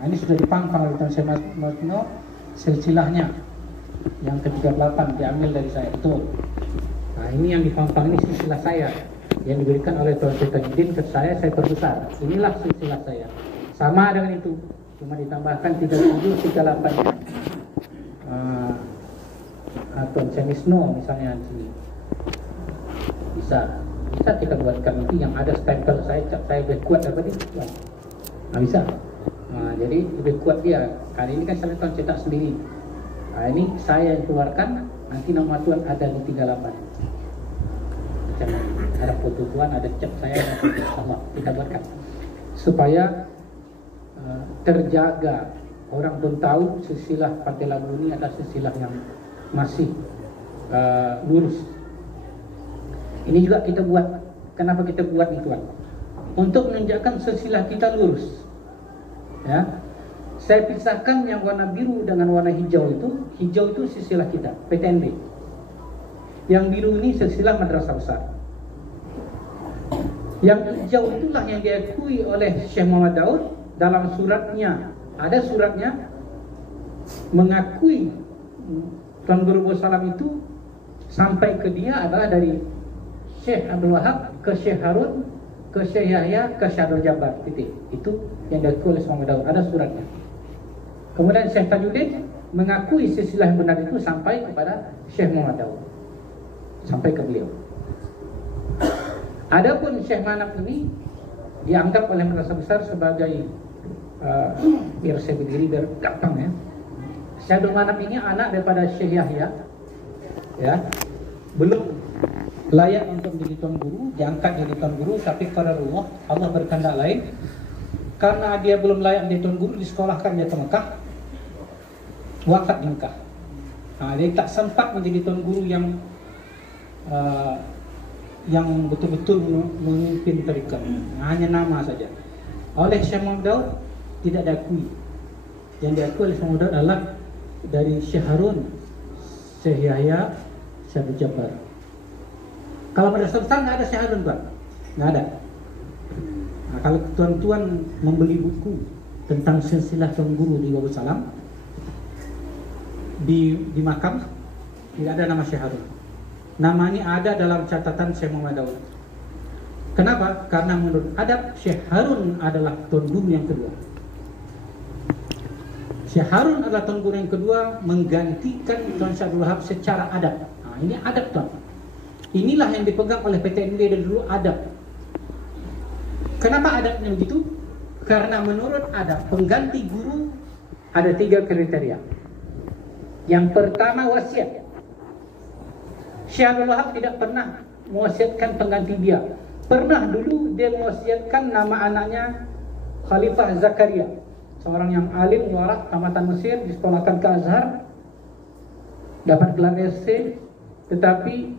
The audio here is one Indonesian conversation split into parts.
Nah, ini sudah dipangkang oleh Tuan Syekh Masno, silsilahnya yang ke-38 diambil dari saya, betul. Nah, ini yang dipangkang, ini silsilah saya yang diberikan oleh Tuan Syekh Tajuddin ke saya perbesar. Inilah silsilah saya, sama dengan itu, cuma ditambahkan 37, 38 nya. Tuan Syekh Wisnu misalnya di sini bisa kita buatkan nanti yang ada stempel saya lebih kuat daripada itu. Nah, bisa. Nah, jadi lebih kuat dia. Kali ini kan saya Tuan cetak sendiri. Nah, ini saya yang keluarkan, nanti nama Tuan ada di 38. Macam ada foto Tuan, ada cap saya, sama kita buatkan supaya terjaga. Orang pun tahu silsilah Pantai Labu ini adalah silsilah yang masih lurus. Ini juga kita buat. Kenapa kita buat ini, Tuan? Untuk menunjukkan silsilah kita lurus. Ya, saya pisahkan yang warna biru dengan warna hijau itu. Hijau itu silsilah kita, PTNB. Yang biru ini silsilah Madrasah Besar. Yang hijau itulah yang diakui oleh Syekh Muhammad Daud dalam suratnya. Ada suratnya mengakui Tuan Guru Salam itu sampai ke dia adalah dari Syekh Abdul Wahab ke Syekh Harun ke Syekh Yahya ke Syekh Abdul Jabbar, titik. Itu yang diakui oleh Muhammad Daud, ada suratnya. Kemudian Syekh Tajuddin mengakui silsilah yang benar itu sampai kepada Syekh Muhammad Daud, sampai ke beliau. Adapun Syekh Manap ini dianggap oleh Madrasah Besar sebagai biar saya berdiri biar gampang ya. Syekh Abdul Manap ini anak daripada Syekh Yahya, ya, belum layak untuk menjadi tuan guru, diangkat jadi tuan guru, tapi pada Allah berkehendak lain. Karena dia belum layak menjadi tuan guru, disekolahkan dia ke Mekah, wafat di Mekah. Nah, dia tak sempat menjadi tuan guru yang betul-betul memimpin tarekat, hanya nama saja. Oleh Syekh Muhammad Daud tidak diakui. Yang diakui oleh Syekh Muhammad Daud adalah dari Syekh Harun, Syekh Yahya, Syekh Abdul Jabbar. Kalau Madrasah Besar nggak ada Syekh Harun, Pak, nggak ada. Nah, kalau tuan-tuan membeli buku tentang silsilah tuan guru di Wabu Salam, di makam tidak ada nama Syekh Harun. Namanya ada dalam catatan Syekh Muhammad Daud. Kenapa? Karena menurut adab Syekh Harun adalah tuan guru yang kedua. Syekh Harun adalah tuan guru yang kedua, menggantikan Tuan Syekh Abdul Wahab secara adab. Nah, ini adab, Tuan. Inilah yang dipegang oleh PTNB dari dulu, adab. Kenapa adabnya begitu? Karena menurut adab pengganti guru ada 3 kriteria. Yang pertama, wasiat. Syekh Abdul Wahab tidak pernah mewasiatkan pengganti dia. Pernah dulu dia mewasiatkan nama anaknya Khalifah Zakaria, seorang yang alim, warak, tamatan Mesir, disekolahkan ke Azhar, dapat gelar SC, tetapi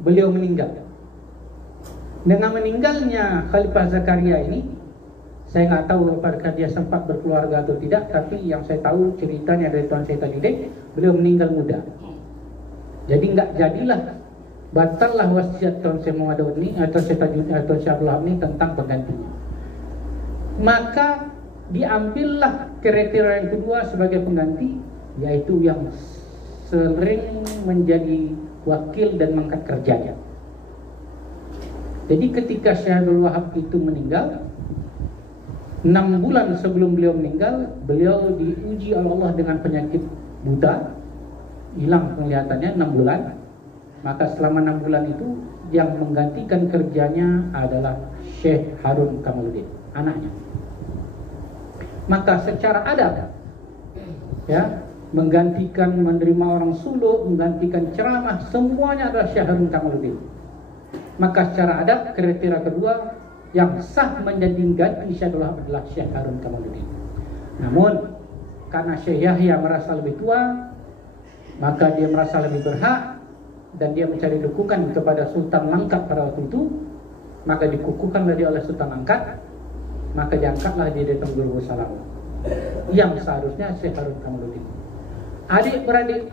beliau meninggal. Dengan meninggalnya Khalifah Zakaria ini, saya nggak tahu apakah dia sempat berkeluarga atau tidak, tapi yang saya tahu ceritanya dari Tuan Syekh Tajuddin, beliau meninggal muda. Jadi nggak jadilah, batallah wasiat Tuan Syekh Muhammad Daud ini atau Syekh Tajuddin atau Syekh Abdul Wahab ini tentang penggantinya. Maka diambillah kriteria yang kedua sebagai pengganti, yaitu yang sering menjadi wakil dan mengangkat kerjanya. Jadi ketika Syekh Abdul Wahab itu meninggal, 6 bulan sebelum beliau meninggal, beliau diuji oleh Allah dengan penyakit buta, hilang penglihatannya 6 bulan. Maka selama 6 bulan itu yang menggantikan kerjanya adalah Syekh Harun Kamaluddin, anaknya. Maka secara adab, ya, menggantikan, menerima orang suluk, menggantikan ceramah, semuanya adalah Syekh Harun Kamaluddin. Maka secara adab kriteria kedua yang sah menjadi ganti Syekh Abdul Wahab adalah Syekh Harun Kamaluddin. Namun karena Syekh Yahya merasa lebih tua, maka dia merasa lebih berhak dan dia mencari dukungan kepada Sultan Langkat pada waktu itu, maka dikukuhkanlah dia oleh Sultan Langkat, maka diangkatlah dia dari Tuan Guru Salam yang seharusnya Syekh Harun Kamaluddin. Adik-beradik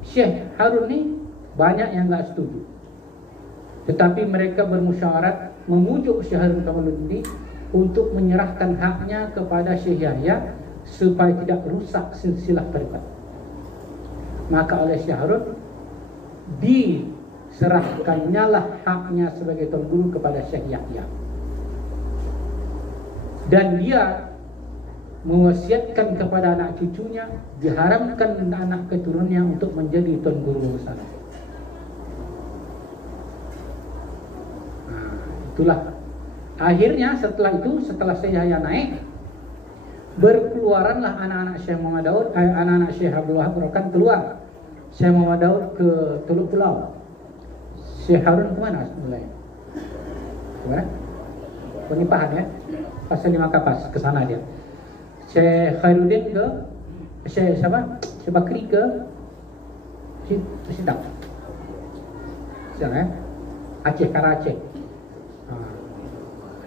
Syekh Harun ini banyak yang nggak setuju, tetapi mereka bermusyawarat memujuk Syekh Harun Kamaluddin untuk menyerahkan haknya kepada Syekh Yahya supaya tidak rusak silsilah tarikat. Maka oleh Syekh Harun diserahkannya lah haknya sebagai tuan guru kepada Syekh Yahya, dan dia mewasiatkan kepada anak cucunya, diharamkan anak keturunannya untuk menjadi tuan guru sana. Nah, itulah akhirnya setelah Syekh Yahya naik, berkeluaranlah anak-anak Syekh Muhammad Daud, anak-anak Syekh Abdul Wahab Rokan keluar. Syekh Muhammad Daud ke Teluk Pulau. Syekh Harun kemana mulai? Kemana? Penipahan ya? Pasal 5 Kapas, ke sana dia. Syekh Khairuddin ke Syekh siapa? Syekh Bakri ke Sidang. Sidang ya? Aceh, Karaaceh.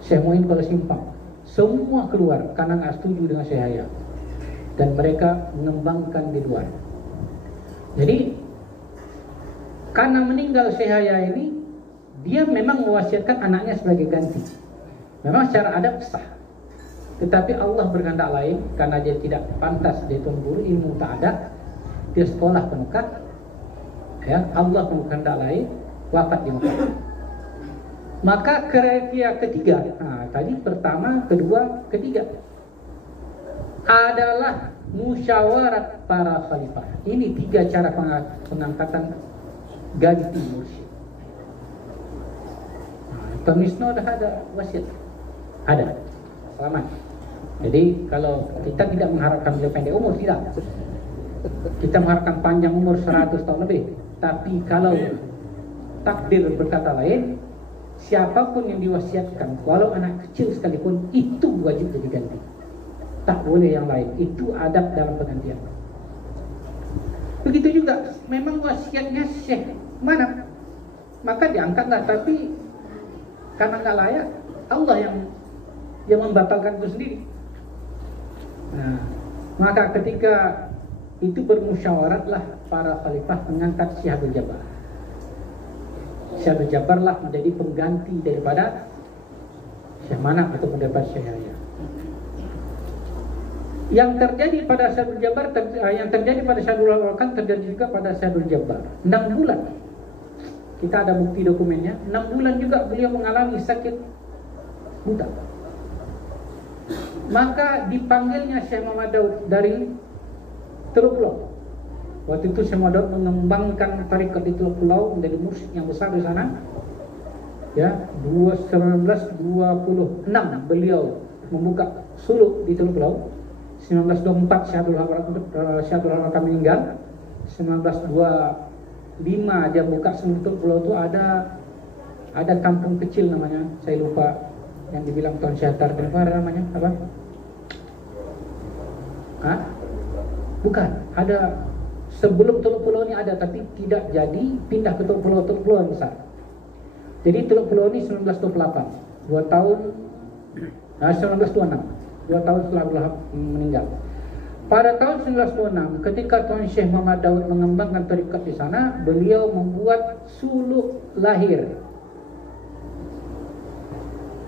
Syekh Muin ke Simpang. Semua keluar karena nggak setuju dengan Syekh Yahya, dan mereka mengembangkan di luar. Jadi karena meninggal Syekh Yahya ini, dia memang mewasiatkan anaknya sebagai ganti. Memang secara adab sah, tetapi Allah berkehendak lain. Karena dia tidak pantas dia tuan guru, ilmu tak ada, dia sekolah penukat ya, Allah berkehendak lain, wafat di Mekah. Maka kriteria ketiga, tadi pertama, kedua, ketiga adalah musyawarat para khalifah. Ini 3 cara pengangkatan ganti mursyid. Tuan Wisnu ada wasiat, ada, selamat. Jadi kalau kita tidak mengharapkan beliau pendek umur, tidak. Kita mengharapkan panjang umur 100 tahun lebih. Tapi kalau takdir berkata lain, siapapun yang diwasiatkan, walau anak kecil sekalipun, itu wajib jadi ganti. Tak boleh yang lain. Itu adab dalam penggantian. Begitu juga, memang wasiatnya Syekh mana, maka diangkatlah. Tapi karena nggak layak, Allah yang membatalkan itu sendiri. Nah, maka ketika itu bermusyawaratlah para khalifah mengangkat Syekh Abdul Jabbar. Syekh Abdul Jabbar lah menjadi pengganti daripada Syekh Manaf ataupun daripada Syekh Yahya. Yang terjadi pada Syekh Abdul Jabbar, yang terjadi pada Syekh Abdul Wahab terjadi juga pada Syekh Abdul Jabbar. 6 bulan. Kita ada bukti dokumennya. 6 bulan juga beliau mengalami sakit buta. Maka dipanggilnya Syekh Muhammad Daud dari Teluk Pulau. Waktu itu Syekh Muhammad Daud mengembangkan tarekat di Teluk Pulau, menjadi mursyid yang besar di sana. Ya, 1926 beliau membuka suluk di Teluk Pulau. 1924 Syekh Abdul Wahab meninggal. 1925 dia buka Teluk Pulau itu ada kampung kecil namanya, saya lupa, yang dibilang Tuan Syahtar, apa namanya? Apa? Bukan, ada sebelum Teluk Pulau ini ada, tapi tidak jadi, pindah ke Teluk Pulau yang besar. Jadi Teluk Pulau ini 1928, 2 tahun, 1926, 2 tahun setelah Abdul Wahab meninggal. Pada tahun 1926, ketika Tuan Syekh Muhammad Daud mengembangkan tarekat di sana, beliau membuat suluk lahir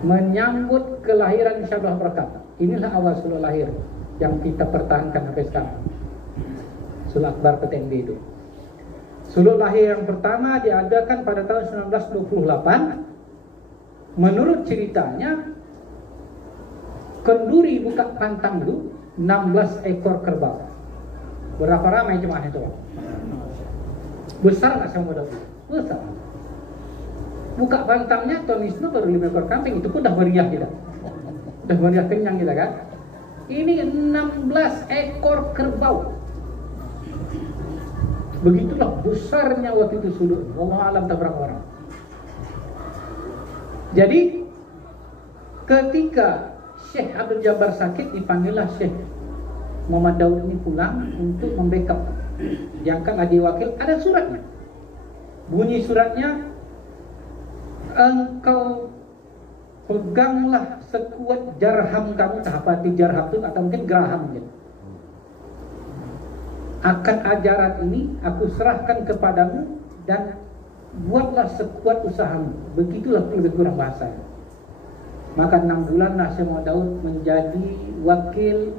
menyambut kelahiran Syekh Abdul Wahab. Inilah awal suluk lahir yang kita pertahankan sampai sekarang. Suluk Akbar PTNB itu. Suluk lahir yang pertama diadakan pada tahun 1928. Menurut ceritanya, kenduri buka pantang dulu 16 ekor kerbau. Berapa ramai jemaahnya coba? Besar nggak sama modal? Besar. Buka pantangnya Tuan Wisnu baru 5 ekor kambing, itu pun dah meriah kita. Dah meriah kenyang kita kan? Ini 16 ekor kerbau. Begitulah besarnya waktu itu suluk. Wallahu alam tak berapa orang. Jadi ketika Syekh Abdul Jabbar sakit, dipanggillah Syekh Muhammad Daud ini pulang untuk membackup. Diangkat lagi wakil, ada suratnya. Bunyi suratnya, engkau peganglah sekuat jarham kamu, tahapati jarham itu atau mungkin geraham gitu. Akan ajaran ini aku serahkan kepadamu dan buatlah sekuat usahamu. Begitulah lebih kurang bahasanya. Maka 6 bulanlah Syekh Muhammad Daud menjadi wakil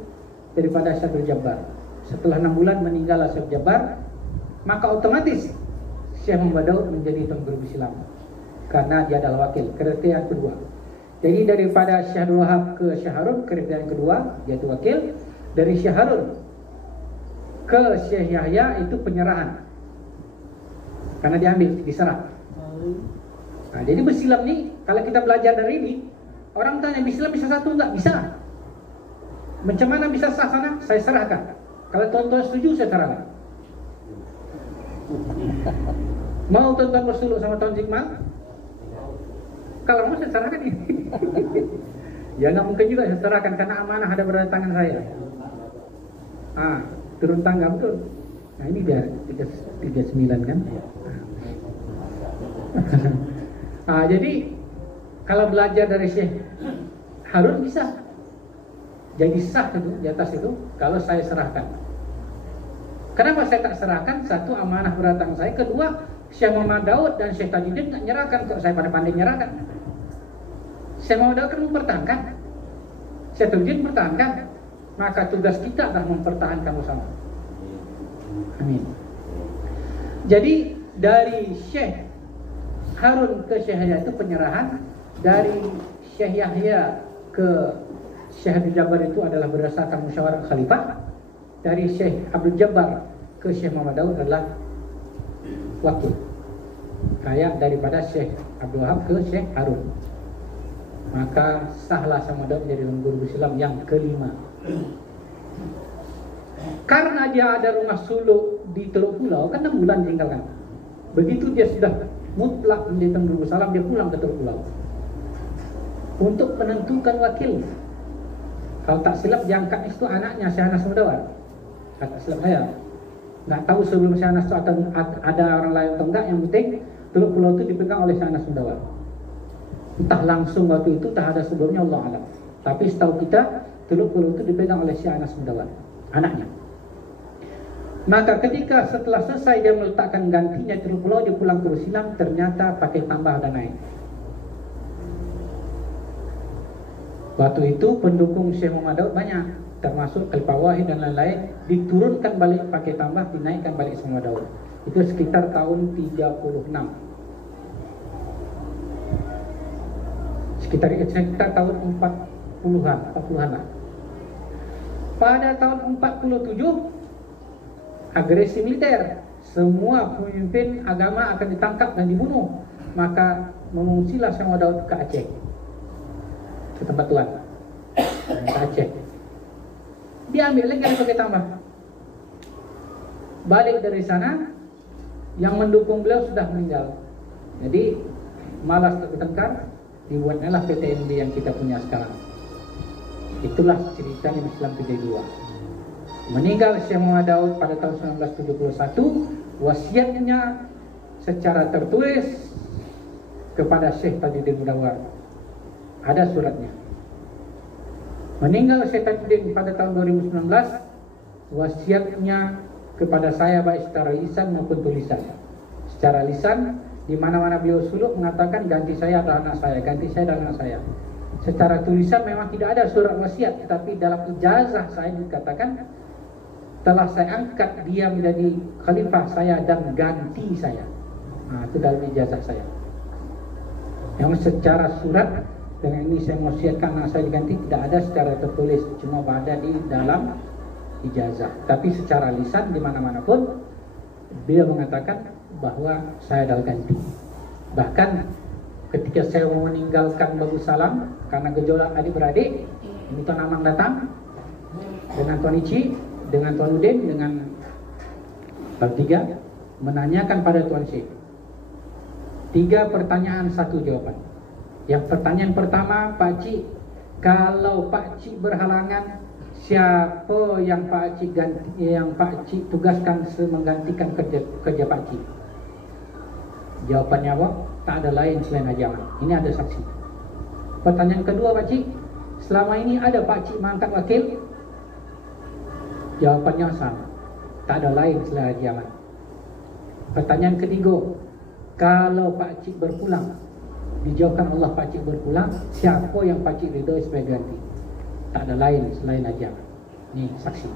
daripada Syekh Abdul Jabbar. Setelah 6 bulan meninggallah Syekh Jabbar, maka otomatis Syekh Muhammad Daud menjadi Tuan Guru Islam karena dia adalah wakil, kriteria yang kedua. Jadi daripada Syekh Abdul Wahab ke Syekh Harun, kriteria yang kedua yaitu wakil. Dari Syekh Harun ke Syekh Yahya itu penyerahan, karena diambil, diserah. Nah, jadi bersilam nih, kalau kita belajar dari ini, orang tanya bersilam bisa satu enggak? Bisa. Macam mana bisa sah sana? Saya serahkan. Kalau tuan-tuan setuju, saya serahkan. Mau tuan-tuan bersuluk sama Tuan Zikmal? Kalau mau saya serahkan ini. Ya nggak mungkin juga saya serahkan, karena amanah ada berada tangan saya. Turun tangga betul. Nah ini dia 39 kan. Jadi kalau belajar dari Syekh Harun bisa jadi sah itu di atas itu kalau saya serahkan. Kenapa saya tak serahkan? Satu, amanah beratang saya. Kedua, Syekh Muhammad Daud dan Syekh Tajuddin tak nyerahkan. Kok saya pada pandai nyerahkan? Syekh Muhammad Daud kan mempertahankan, Syekh Tajuddin mempertahankan. Maka tugas kita adalah mempertahankan bersama. Amin. Jadi dari Syekh Harun ke Syekh Yahya itu penyerahan. Dari Syekh Yahya ke Syekh Abdul Jabbar itu adalah berdasarkan musyawarah khalifah. Dari Syekh Abdul Jabbar ke Syekh Muhammad Daud adalah wakil, kayak daripada Syekh Abdul Wahab ke Syekh Harun. Maka sahlah sama Daud menjadi guru Islam yang kelima. Karena dia ada rumah suluk di Teluk Pulau, kan 6 bulan tinggalkan. Begitu dia sudah mutlak menjadi guru Islam, dia pulang ke Teluk Pulau untuk menentukan wakil. Kalau tak silap diangkat itu anaknya Syekh Anas Mudawar. Tak silap saya. Nggak tahu sebelum Syekh Anas itu ada orang lain atau enggak. Yang penting Teluk Pulau itu dipegang oleh Syekh Anas Mudawar. Entah langsung waktu itu, tak ada sebelumnya, Allah alam. Tapi setahu kita Teluk Pulau itu dipegang oleh Syekh Anas Mudawar, anaknya. Maka ketika setelah selesai dia meletakkan gantinya Teluk Pulau, dia pulang ke Silam, ternyata pakai tambah dan naik. Waktu itu pendukung Syekh Muhammad Daud banyak, termasuk Khalifah Wahid dan lain-lain, diturunkan balik pakai tambah, dinaikkan balik Syekh Muhammad Daud. Itu sekitar tahun 36. Sekitar tahun 40-an lah. Pada tahun 47 agresi militer, semua pemimpin agama akan ditangkap dan dibunuh. Maka mengungsilah Syekh Muhammad Daud ke Aceh, ke tempat tuan, ke Aceh. Dia ambil lagi sebagai tambah. Balik dari sana, yang mendukung beliau sudah meninggal. Jadi malas bertengkar, dibuatnya lah PTNB yang kita punya sekarang. Itulah ceritanya Islam kedua. Meninggal Syekh Muhammad Daud pada tahun 1971, wasiatnya secara tertulis kepada Syekh Tajuddin Mudawar. Ada suratnya. Meninggal Syekh Tajuddin pada tahun 2019, wasiatnya kepada saya baik secara lisan maupun tulisan. Secara lisan, di mana-mana beliau suluk mengatakan ganti saya adalah anak saya, ganti saya adalah anak saya. Secara tulisan memang tidak ada surat wasiat, tetapi dalam ijazah saya dikatakan telah saya angkat dia menjadi khalifah saya dan ganti saya. Itu dalam ijazah saya. Yang secara surat dengan ini saya wasiatkan anak saya diganti, tidak ada secara tertulis, cuma ada di dalam ijazah. Tapi secara lisan di mana-mana pun beliau mengatakan bahwa saya adalah ganti. Bahkan ketika saya mau meninggalkan Bagus Salam karena gejolak adik-beradik, ini Tuan Amang datang dengan Tuan Ici, dengan Tuan Udin, dengan bertiga menanyakan pada Tuan Syekh 3 pertanyaan 1 jawaban. Yang pertanyaan pertama, Pak Cik, kalau Pak Cik berhalangan, siapa yang Pak Cik Cik tugaskan menggantikan kerja Pak Cik? Jawabannya apa? Tak ada lain selain Haji Aman. Ini ada saksi. Pertanyaan kedua, Pak Cik, selama ini ada Pak Cik mengangkat wakil? Jawabannya sama. Tak ada lain selain Haji Aman. Pertanyaan ketiga, kalau Pak Cik berpulang, dijauhkan Allah Pakcik berpulang, siapa yang Pakcik ridho sebagai ganti? Tak ada lain selain ajaran. Ini saksi.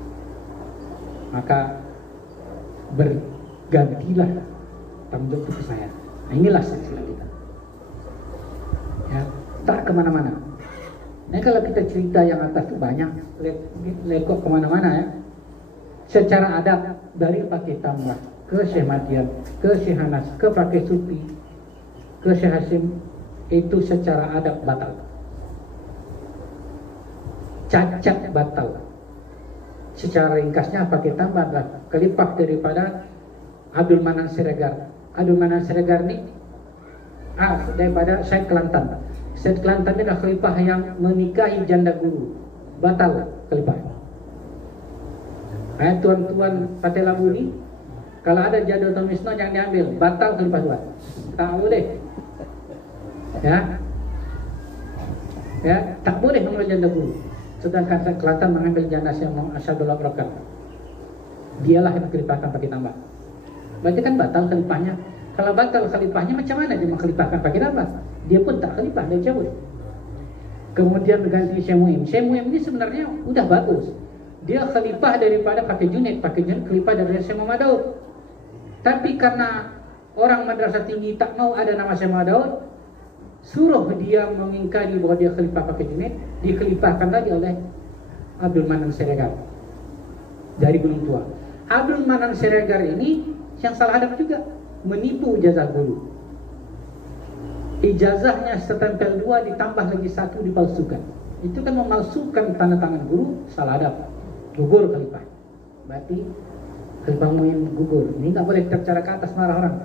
Maka bergantilah tanggung jawab ke saya. Nah, inilah silsilah kita. Ya, tak kemana-mana. Nah, kalau kita cerita yang atas itu banyak, lekok kemana-mana ya. Secara adab dari pakai tambah ke Syekh Madian, ke Syekh Hanas, ke pakai Sufi, ke Syekh Hasim, itu secara adab batal. Cacat batal. Secara ringkasnya pakai tambah adalah kelipah daripada Abdul Manan Siregar. Abdul Manan Siregar ini daripada Syed Kelantan. Syed Kelantan ini adalah kelipah yang menikahi janda guru. Batal kelipah. Tuan-tuan Patai Labu ini, kalau ada jadwal Tomisno yang diambil, batal kelipah tuan. Tak boleh. Ya, tak boleh mengambil janda guru. Sedangkan Syed Kelantan mengambil janda yang Asyadullah Brokan. Dialah yang kelipahkan pakai tambah. Berarti kan batal kelipahnya. Kalau batal kelipahnya, macam mana dia mengkelipahkan pakai tambah? Dia pun tak kelipah, dia cabut. Kemudian ganti Syekh Muim. Syekh Muim ini sebenarnya udah bagus. Dia khalifah daripada pakai Junaid khalifah dari Syekh Muhammad Daud. Tapi karena orang madrasah tinggi tak mau ada nama Syekh Muhammad Daud, suruh dia mengingkari bahwa dia khalifah pakai Junaid, dikhalifahkan lagi oleh Abdul Manan Siregar dari Gunung Tua. Abdul Manan Siregar ini yang salah adab juga, menipu ijazah guru. Ijazahnya setempel 2 ditambah lagi 1 dipalsukan. Itu kan memalsukan tanda tangan guru, salah adab. Gugur khalifah. Berarti khalifah Muin gugur. Ini tak boleh tercara ke atas marah orang.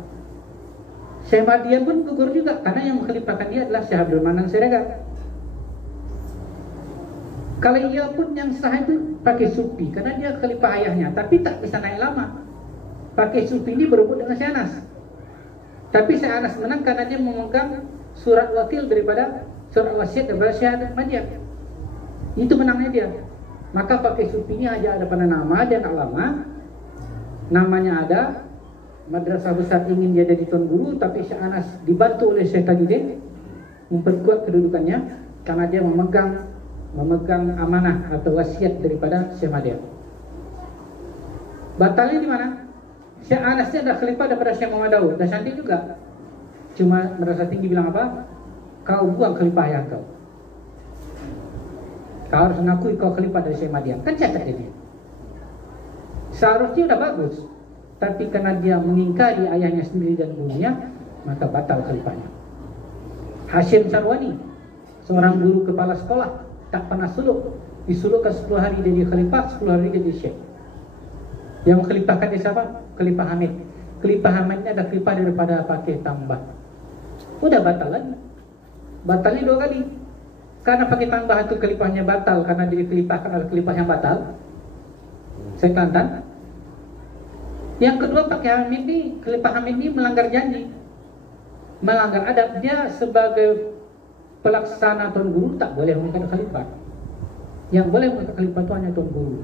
Syekh Madian pun gugur juga, karena yang mengkhalifahkan dia adalah Syekh Abdul Manan Siregar. Kalau ia pun yang sah itu pakai Sufi, karena dia khalifah ayahnya, tapi tak bisa naik lama. Pakai Sufi ini berebut dengan Syekh Anas. Tapi Syekh Anas menang karena dia memegang surat wakil daripada surat wasiat daripada Syekh Madian. Itu menangnya dia. Maka pakai Sufi ini aja ada pada nama dan alama. Namanya ada. Madrasah besar ingin dia jadi tuan guru, tapi Syekh Anas dibantu oleh Syekh Tajuddin memperkuat kedudukannya karena dia memegang amanah atau wasiat daripada Syekh Madian. Batalnya di mana? Syekh Anas ini adalah khalifah daripada Syekh Muhammad Daud. Dan cantik juga. Cuma madrasah tinggi bilang apa? Kau buang khalifah ayah kau. Kau harus mengakui kau khalifah dari Syekh Madian. Kan cacat dia. Seharusnya udah bagus, tapi karena dia mengingkari ayahnya sendiri dan gurunya, maka batal khalifahnya. Hashim Sarwani, seorang guru kepala sekolah, tak pernah suluk. Disulukkan 10 hari jadi khalifah, 10 hari jadi syekh. Yang mengkhalifahkan dia siapa? Khalifah Hamid. Khalifah Hamid ini ada khalifah daripada pakai tambah. Udah batal lagi. Batalnya 2 kali. Karena pakai tambah itu khalifahnya batal, karena jadi khalifahkan adalah khalifah yang batal. Saya Kelantan. Yang kedua pakai Hamid ini, khalifah Hamid ini melanggar janji, melanggar adab. Dia sebagai pelaksana tuan guru tak boleh mengangkat khalifah. Yang boleh mengangkat khalifah itu hanya tuan guru.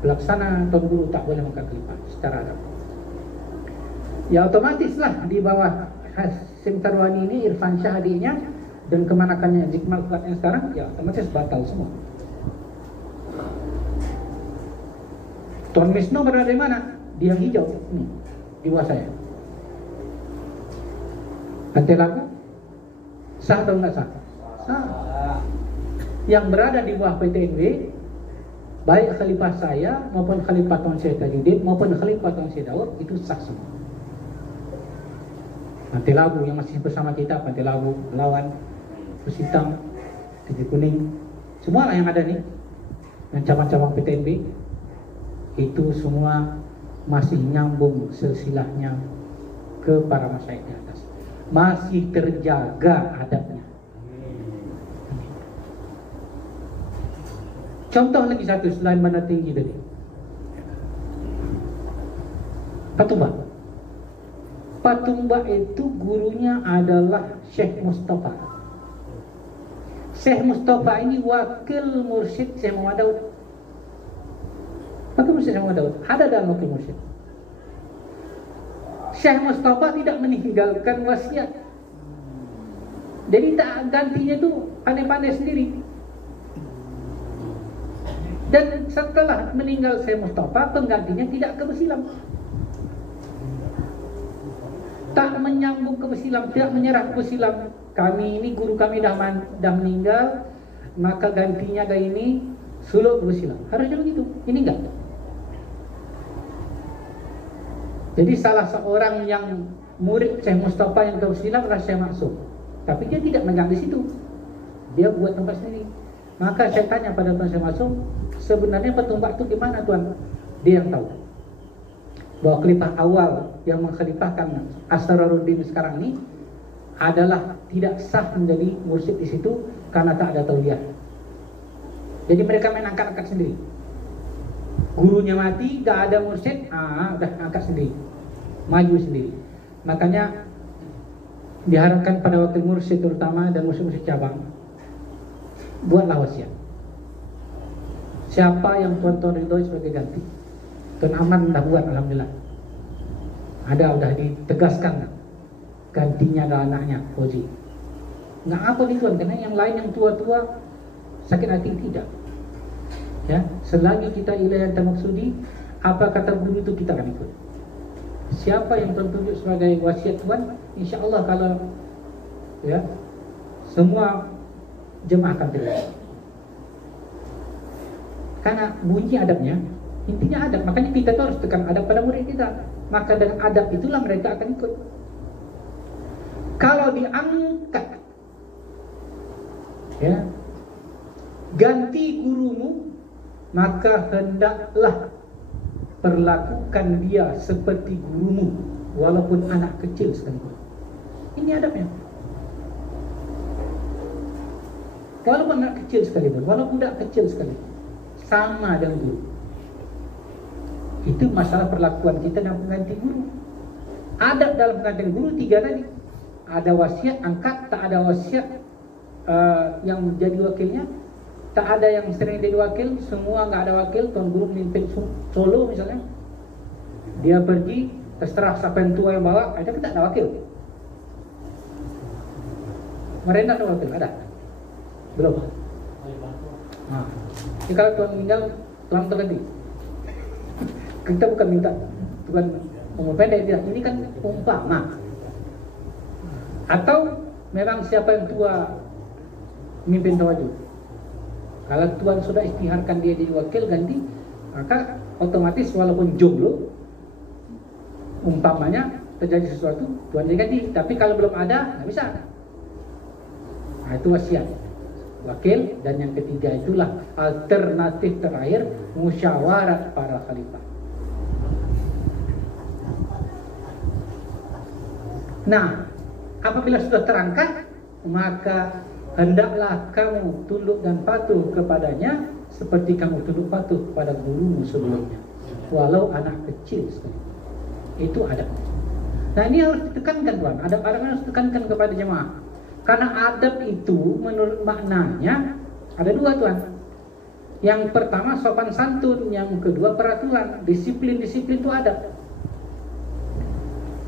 Pelaksana tuan guru tak boleh mengangkat khalifah secara adab. Ya otomatislah di bawah Hashim Sarwani ini, Irfan Syah adiknya, dan kemanakannya Jikmal yang sekarang, ya otomatis batal semua. Tuan Misno berada di mana? Di yang hijau ini, di bawah saya. Pantai Labu sah atau enggak sah? Sah. Yang berada di bawah PTNB, baik khalifah saya maupun khalifah Tuan Syekh Tajuddin maupun khalifah Tuan Syekh Daud, itu sah semua. Pantai Labu yang masih bersama kita, Pantai Labu, Lawan, Pusitang, Titik Kuning, semua lah yang ada nih, dan cabang-cabang PTNB, itu semua masih nyambung silsilahnya ke para masyayikh di atas, masih terjaga adabnya. Contoh lagi satu selain mana tinggi tadi, Patumba. Patumba itu gurunya adalah Syekh Mustafa. Syekh Mustafa ini wakil mursyid Syekh Muhammad Daud. Wakil mursyid Syekh Muhammad Daud ada dalam wakil mursyid. Syekh Mustafa tidak meninggalkan wasiat. Jadi tak gantinya tuh pandai-pandai sendiri. Dan setelah meninggal Syekh Mustafa, penggantinya tidak ke Besilam, tak menyambung ke Besilam, tidak menyerah ke Besilam. Kami ini guru kami dah meninggal, maka gantinya ke ini suluk ke Besilam. Harusnya begitu. Ini enggak. Jadi salah seorang yang murid Syekh Mustafa yang ke Besilam adalah Syekh Maksum, tapi dia tidak megang di situ. Dia buat tempat sendiri. Maka saya tanya pada Tuan Syekh Maksum, sebenarnya petumbak itu gimana Tuan? Dia yang tahu. Bahwa khalifah awal yang mengkhalifahkan Asraruddin sekarang ini adalah tidak sah menjadi mursyid di situ karena tak ada tauliyah. Jadi mereka main angkat-angkat sendiri. Gurunya mati, gak ada mursyid, udah angkat sendiri, maju sendiri. Makanya diharapkan pada waktu mursyid terutama dan mursyid-mursyid cabang, buatlah wasiat. Siapa yang Tuan ridhoi sebagai ganti? Tuan Aman dah buat, alhamdulillah. Ada, udah ditegaskan gantinya adalah anaknya Fauzi. Nggak apa nih Tuan, karena yang lain yang tua-tua sakit hati tidak. Ya, selagi kita ilayan tamaksudi, apa kata guru itu kita akan ikut. Siapa yang Tuan tunjuk sebagai wasiat Tuan, insya Allah kalau ya semua jemaah akan terlibat. Karena bunyi adabnya, intinya adab. Makanya kita tuh harus tekan adab pada murid kita. Maka dengan adab itulah mereka akan ikut. Kalau diangkat, ya, ganti gurumu, maka hendaklah perlakukan dia seperti gurumu, walaupun anak kecil sekalipun. Ini adabnya. Walaupun anak kecil sekalipun, walaupun budak kecil sekalipun, sama dengan guru. Itu masalah perlakuan kita dalam pengganti guru. Adab dalam penggantian guru 3 tadi. Ada wasiat angkat, tak ada wasiat yang jadi wakilnya, tak ada yang sering jadi wakil, semua nggak ada wakil. Tuan guru memimpin Solo misalnya, dia pergi, terserah siapa yang tua yang bawa, ada kita ada wakil. Mereka ada wakil, ada? Belum. Nah, jadi kalau Tuan meninggal, Tuan terganti. Kita bukan minta Tuhan umur pendek, tidak. Ini kan umpama. Atau memang siapa yang tua mimpin tawaju. Kalau Tuhan sudah istiharkan dia jadi wakil ganti, maka otomatis walaupun jomblo, umpamanya terjadi sesuatu, Tuhan dia ganti. Tapi kalau belum ada, nggak bisa. Nah, itu wasiat wakil. Dan yang ketiga itulah alternatif terakhir, musyawarat para khalifah. Nah, apabila sudah terangkat, maka hendaklah kamu tunduk dan patuh kepadanya seperti kamu tunduk patuh kepada gurumu sebelumnya, walau anak kecil sekali. Itu adab. Nah, ini harus ditekankan Tuan. Adab-adab harus ditekankan kepada jemaah. Karena adab itu menurut maknanya ada 2 Tuan. Yang pertama sopan santun, yang kedua peraturan. Disiplin-disiplin itu adab.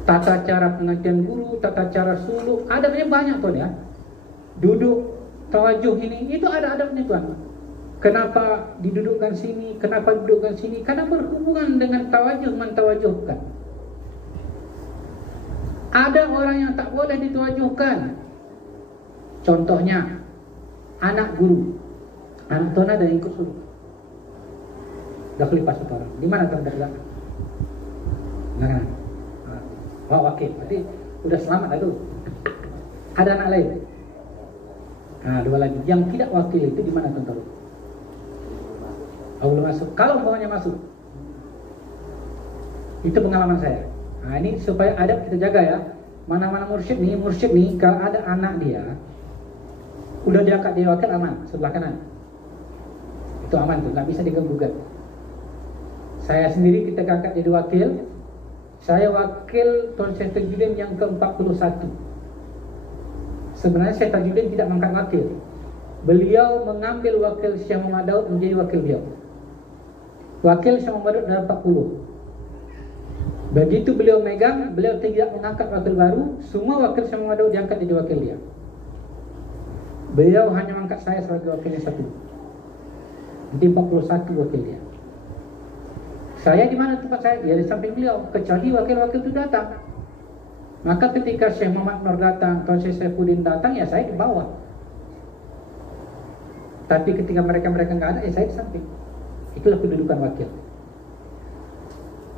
Tata cara pengajian guru, tata cara suluk, adabnya banyak Tuan ya. Duduk, tawajuh ini, itu ada adabnya Tuan. Kenapa didudukkan sini, kenapa dudukkan sini? Karena berhubungan dengan tawajuh, mentawajuhkan. Ada orang yang tak boleh ditawajuhkan. Contohnya, anak guru. Anak Tuan ada yang ikut suluk. Dah kelipas satu orang. Di mana Tuan dah? Nah, wakil, berarti udah selamat itu. Ada anak lain. Nah, 2 lagi. Yang tidak wakil itu di mana Tuan tahu? Oh, belum masuk. Kalau maunya masuk, itu pengalaman saya. Nah, ini supaya adab kita jaga ya. Mana-mana mursyid nih, kalau ada anak dia, udah diangkat dia wakil, aman, sebelah kanan. Itu aman tuh, nggak bisa diganggu-gugat. Saya sendiri kita angkat jadi wakil. Saya wakil Tuan Syekh Tajuddin yang ke-41. Sebenarnya Syekh Tajuddin tidak mengangkat wakil. Beliau mengambil wakil Syekh Muhammad Daud menjadi wakil beliau. Wakil Syekh Muhammad Daud ada 40. Begitu beliau megang, beliau tidak mengangkat wakil baru. Semua wakil Syekh Muhammad Daud diangkat jadi wakil dia. Beliau hanya mengangkat saya sebagai wakilnya satu. Nanti 41 wakil dia. Saya di mana tempat saya? Ya di samping beliau. Kecuali wakil-wakil itu datang. Maka ketika Syekh Muhammad Nur datang, atau Syekh Saifuddin datang, ya saya di bawah. Tapi ketika mereka nggak ada, ya saya di samping. Itulah kedudukan wakil.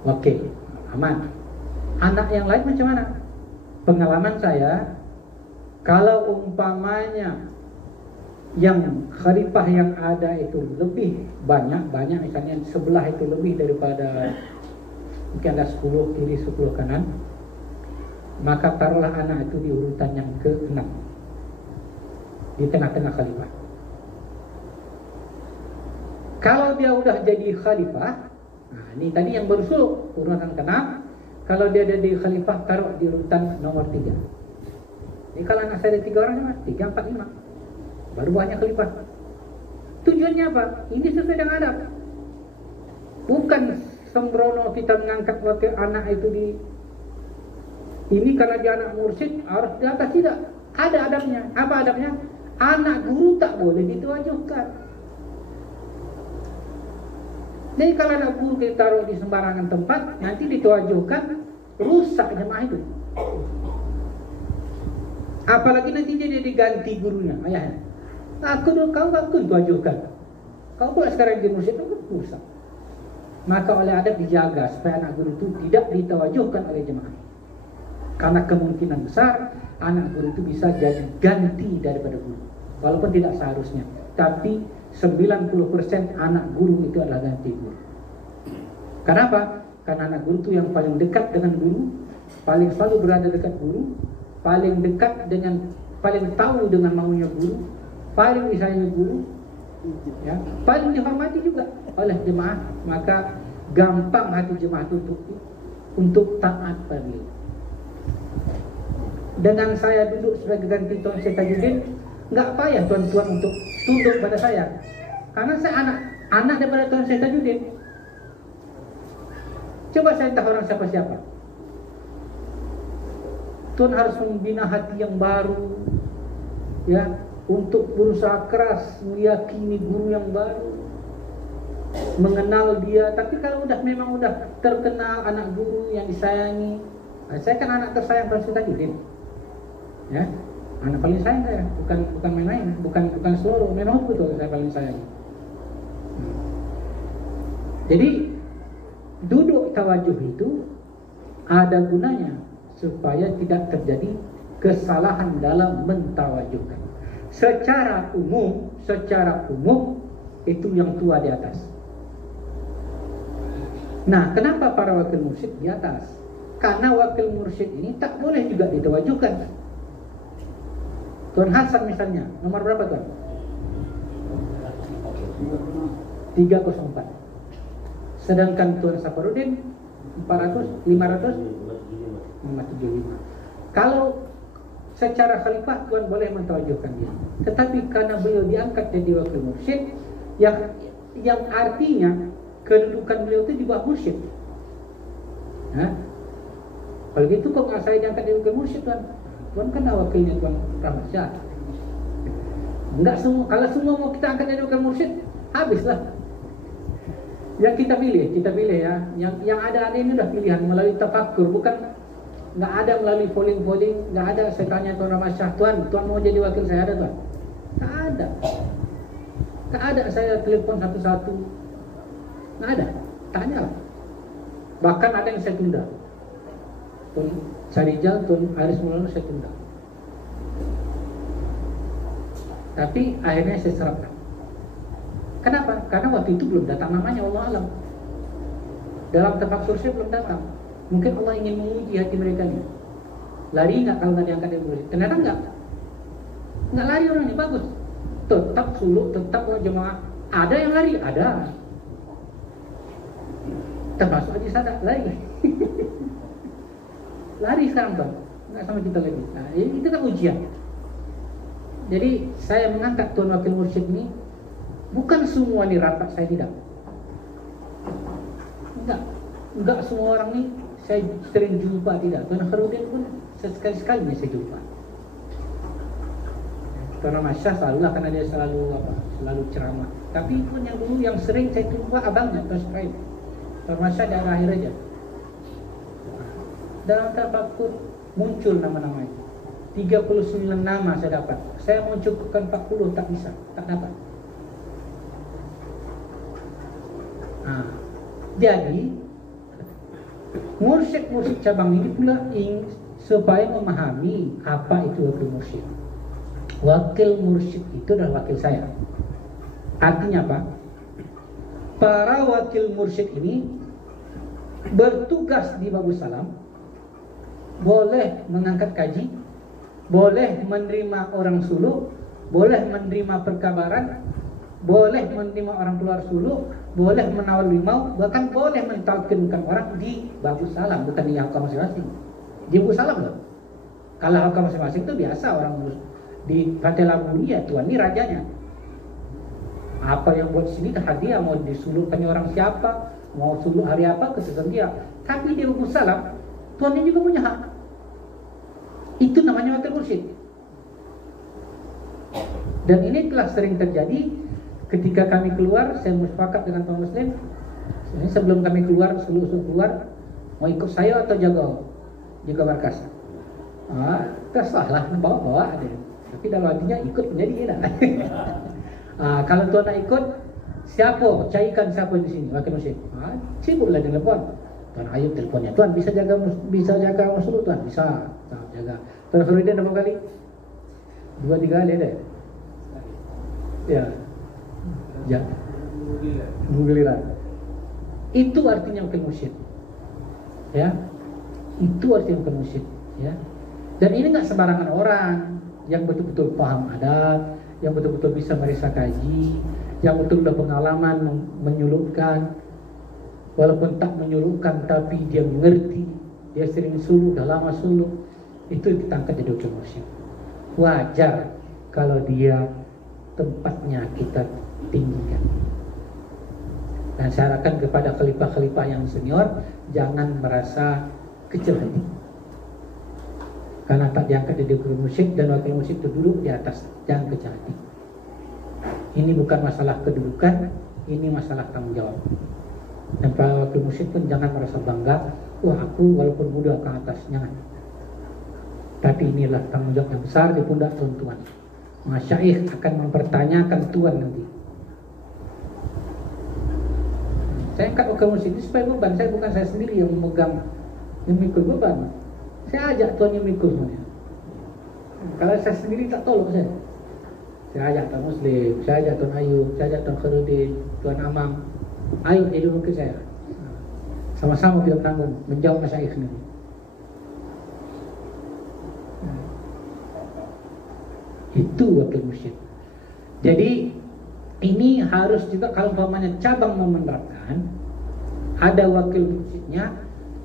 Wakil, aman. Anak yang lain macam mana? Pengalaman saya, kalau umpamanya yang khalifah yang ada itu lebih banyak misalnya sebelah itu lebih daripada mungkin ada 10 kiri 10 kanan, maka taruhlah anak itu di urutan yang ke-6 di tengah-tengah khalifah. Kalau dia udah jadi khalifah, nah ini tadi yang baru suluk urutan ke-6, kalau dia ada di khalifah taruh di urutan nomor 3. Jadi kalau anak saya ada 3 orang, 3, 4, 5 baru banyak khalifah. Tujuannya apa? Ini sesuai dengan adab. Bukan sembrono kita mengangkat wakil anak itu di ini karena dia anak mursyid harus di atas, tidak. Ada adabnya. Apa adabnya? Anak guru tak boleh dituajukan. Jadi kalau anak guru kita taruh di sembarangan tempat, nanti dituajukan, rusak jemaah itu. Apalagi nanti dia diganti gurunya, ayahnya. Kau tuajukan. Kau pula sekarang di mursyid itu rusak. Maka oleh adab dijaga supaya anak guru itu tidak ditawajuhkan oleh jemaah. Karena kemungkinan besar anak guru itu bisa jadi ganti daripada guru, walaupun tidak seharusnya. Tapi 90% anak guru itu adalah ganti guru. Kenapa? Karena anak guru itu yang paling dekat dengan guru, paling selalu berada dekat guru, paling dekat dengan, paling tahu dengan maunya guru, paling disayang guru, ya, paling dihormati juga oleh jemaah. Maka gampang hati jemaah itu untuk taat pada beliau. Dengan saya duduk sebagai ganti Tuan Syekh Tajuddin, nggak payah tuan-tuan untuk tunduk pada saya, karena saya anak daripada Tuan Syekh Tajuddin. Coba saya tahu orang siapa-siapa. Tuan harus membina hati yang baru, ya, untuk berusaha keras meyakini guru yang baru, mengenal dia. Tapi kalau memang udah terkenal anak guru yang disayangi, saya kan anak tersayang Tuan Syekh Tajuddin, ya, anak paling sayang saya, bukan main-main, bukan seluruh, memang betul saya paling sayang. Jadi duduk tawajuh itu ada gunanya supaya tidak terjadi kesalahan dalam mentawajuhkan. Secara umum itu yang tua di atas. Nah, kenapa para wakil mursyid di atas? Karena wakil mursyid ini tak boleh juga ditawajuhkan. Tuan Hasan misalnya, nomor berapa Tuan? 304. Sedangkan Tuan Safarudin 575. Kalau secara khalifah Tuan boleh mentawajuhkan dia. Tetapi karena beliau diangkat jadi wakil mursyid, yang artinya kedudukan beliau itu di bawah mursyid. Nah, kalau gitu kok nggak saya diangkat jadi wakil mursyid Tuan? Tuan kan wakilnya Tuan Rahmat Syah. Enggak semua, kalau semua mau kita angkat jadi wakil mursyid, habislah. Ya kita pilih ya. Yang ada ini udah pilihan melalui tafakur, bukan nggak ada melalui polling, nggak ada. Saya tanya Tuan Rahmat Syah, Tuan mau jadi wakil saya, ada Tuan? Nggak ada. Saya telepon satu-satu, nggak ada. Tanyalah. Bahkan ada yang saya tunda. Tuan Sarijal, Tuan Aris Mulano saya tunda. Tapi akhirnya saya serapkan. Kenapa? Karena waktu itu belum datang namanya, Allah alam. Dalam tafsir saya belum datang. Mungkin Allah ingin menguji hati mereka nih. Lari nggak kalau nggak diangkat dari murid? Ternyata nggak lari orang ini, bagus. Tetap suluk, tetap jemaah. Ada yang lari, ada. Termasuk Haji Sadat lari. Lari sekarang Tuan, nggak sama kita lagi. Nah, itu kan ujian. Jadi saya mengangkat Tuan Wakil Mursyid ini, bukan semua nih rapat saya, tidak. Enggak semua orang nih saya sering jumpa, tidak. Tuan Kharudin pun sekali-sekali saya jumpa. Tuan Masya selalu lah, karena dia selalu ceramah. Tapi pun yang dulu yang sering saya tunggu abangnya Tuan Syuaib. Tuan Masya daerah akhir aja. Dalam tafakur muncul nama-nama itu. 39 nama saya dapat. Saya mau cukupkan 40, tak bisa, tak dapat. Jadi mursyid cabang ini pula supaya memahami apa itu wakil mursyid. Wakil mursyid itu adalah wakil saya. Artinya apa? Para wakil mursyid ini bertugas di Babus Salam, boleh mengangkat kaji, boleh menerima orang suluk, boleh menerima perkabaran, boleh menerima orang keluar suluk, boleh menawar limau, bahkan boleh mentalkinkan orang di Babus Salam, bukan di halqa masing-masing. Di Babus Salam loh. Kalau halqa masing-masing itu biasa orang di Fatela Mulia, tuan ini rajanya. Apa yang buat sini ke hadiah, mau disulukkannya orang siapa, mau suluk hari apa, kesukaan dia. Tapi di Babus Salam, tuannya juga punya hak. Itu namanya wakil mursyid. Dan ini telah sering terjadi ketika kami keluar. Saya mufakat dengan kaum muslim. Sebelum kami keluar, seluruh keluar, mau ikut saya atau jaga markas. Terserah lah, bawa ada. Tapi dalam artinya ikut menjadi enak. Kalau tuan nak ikut, siapa? Carikan siapa di sini wakil mursyid. Sibuklah dengan telepon. Tuan Ayub teleponnya, tuan bisa jaga musuh tuan, bisa jaga. Tuan Khairuddin berapa kali? 2-3 kali ada. Ya. Alhamdulillah. Itu artinya wakil mursyid. Ya. Itu artinya wakil mursyid, ya. Dan ini enggak sembarangan orang yang betul-betul paham adab, yang betul-betul bisa merisa kaji, yang betul-betul pengalaman menyulukkan. Walaupun tak menyulukan, tapi dia mengerti, dia sering suluk, dah lama suluk, itu ditangkap jadi wakil mursyid. Wajar kalau dia tempatnya kita tinggikan. Dan saya harapkan kepada khalifah-khalifah yang senior, jangan merasa kecil hati, karena tak diangkat jadi wakil mursyid dan wakil mursyid itu duduk di atas. Jangan kecil hati. Ini bukan masalah kedudukan, ini masalah tanggung jawab. Dan para wakil mursyid pun jangan merasa bangga, wah aku walaupun muda ke atas, jangan. Tapi inilah tanggung jawab yang besar di pundak tuan-tuan. Masyaikh akan mempertanyakan tuan nanti. Saya angkat wakil mursyid ini supaya beban. Saya bukan saya sendiri yang memegang, yang mikul beban. Saya ajak tuan yang mikul semuanya. Kalau saya sendiri tak tolong saya. Saya ajak tuan Muslim, saya ajak tuan Ayub, saya ajak tuan Khairuddin, tuan Amang. Ayo jadi wakil saya. Sama-sama kita menanggung, menjawab masyaikh sendiri. Itu wakil mursyid. Jadi ini harus juga, kalau umpamanya cabang mau menerapkan, ada wakil mursyidnya,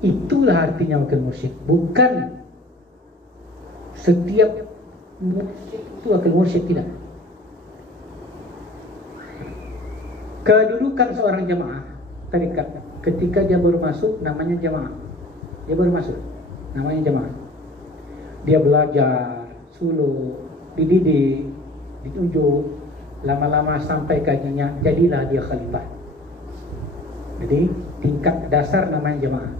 itulah artinya wakil mursyid. Bukan setiap mursyid itu wakil mursyid, tidak. Kedudukan seorang jamaah tarikat ketika dia baru masuk namanya jamaah. Dia baru masuk namanya jamaah. Dia belajar, suluk, dididik, ditunjuk, lama-lama sampai kajinya, jadilah dia khalifah. Jadi tingkat dasar namanya jamaah.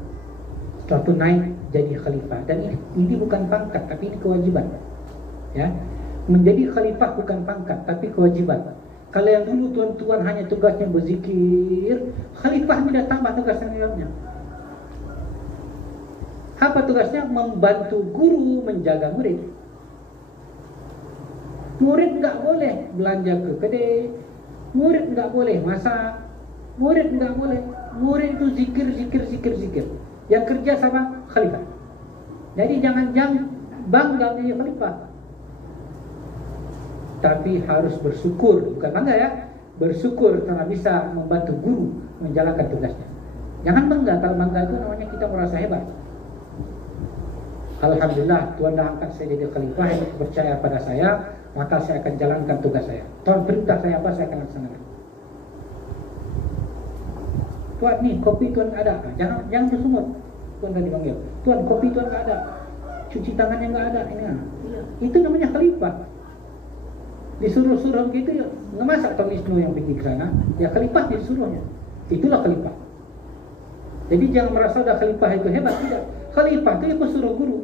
Setelah itu naik jadi khalifah. Dan ini bukan pangkat, tapi ini kewajiban. Ya, menjadi khalifah bukan pangkat, tapi kewajiban. Kalau yang dulu tuan-tuan hanya tugasnya berzikir, khalifah ini dah tambah tugas yang. Apa tugasnya? Membantu guru menjaga murid. Murid enggak boleh belanja ke kedai, murid enggak boleh masak, murid enggak boleh. Murid itu zikir. Yang kerja sama khalifah. Jadi jangan bangga menjadi khalifah. Tapi harus bersyukur, bukan bangga ya, bersyukur karena bisa membantu guru menjalankan tugasnya. Jangan bangga, kalau bangga itu namanya kita merasa hebat. Alhamdulillah, Tuhan dah angkat saya jadi khalifah, yang percaya pada saya, maka saya akan jalankan tugas saya. Tuhan perintah saya apa, saya akan laksanakan. Tuhan nih, kopi Tuhan nggak ada, jangan bersungut. Tuhan dah dipanggil, Tuhan kopi Tuhan nggak ada, cuci tangannya nggak ada, ini. Itu namanya khalifah. disuruh-suruh gitu ya, ngemasak Tuan Wisnu yang pergi ke sana, ya khalifah disuruhnya. Itulah khalifah. Jadi jangan merasa udah khalifah itu hebat, tidak. Khalifah itu ya pesuruh guru.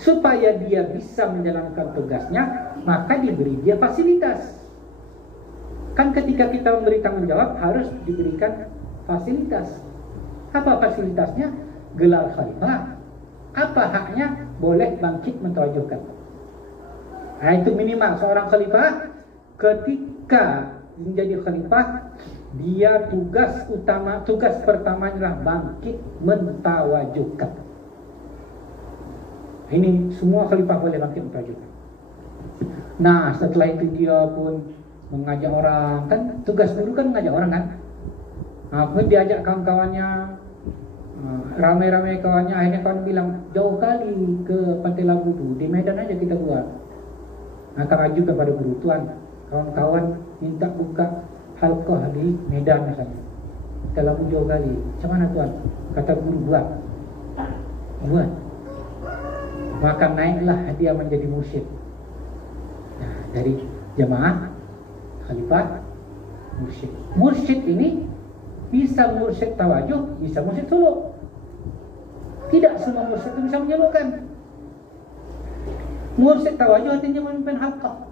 Supaya dia bisa menjalankan tugasnya, maka diberi dia fasilitas. Kan ketika kita memberi tanggung jawab harus diberikan fasilitas. Apa fasilitasnya? Gelar khalifah. Apa haknya? Boleh bangkit mentawajuhkan. Nah, itu minimal seorang khalifah. Ketika menjadi khalifah, dia tugas pertamanya adalah bangkit mentawajuhkan. Ini semua khalifah boleh bangkit mentawajuhkan. Nah, setelah itu dia pun mengajak orang, kan tugas guru kan mengajak orang kan. Nah, pun diajak kawan-kawannya, ramai-ramai kawannya, akhirnya kawan bilang jauh kali ke Pantai Labudu, di Medan aja kita buat. Nah, maju kepada guru, tuan, kawan-kawan minta buka halqah di Medan misalnya, Pantai Labudu jauh kali, macam mana tuan? Kata guru, buat. Maka naiklah dia menjadi mursyid. Nah, dari jemaah, khalifah, mursyid. Mursyid ini bisa mursyid tawajuh, bisa mursyid suluk. Tidak semua mursyid itu bisa menyelukkan. Mursyid tawajuh artinya memimpin halqah.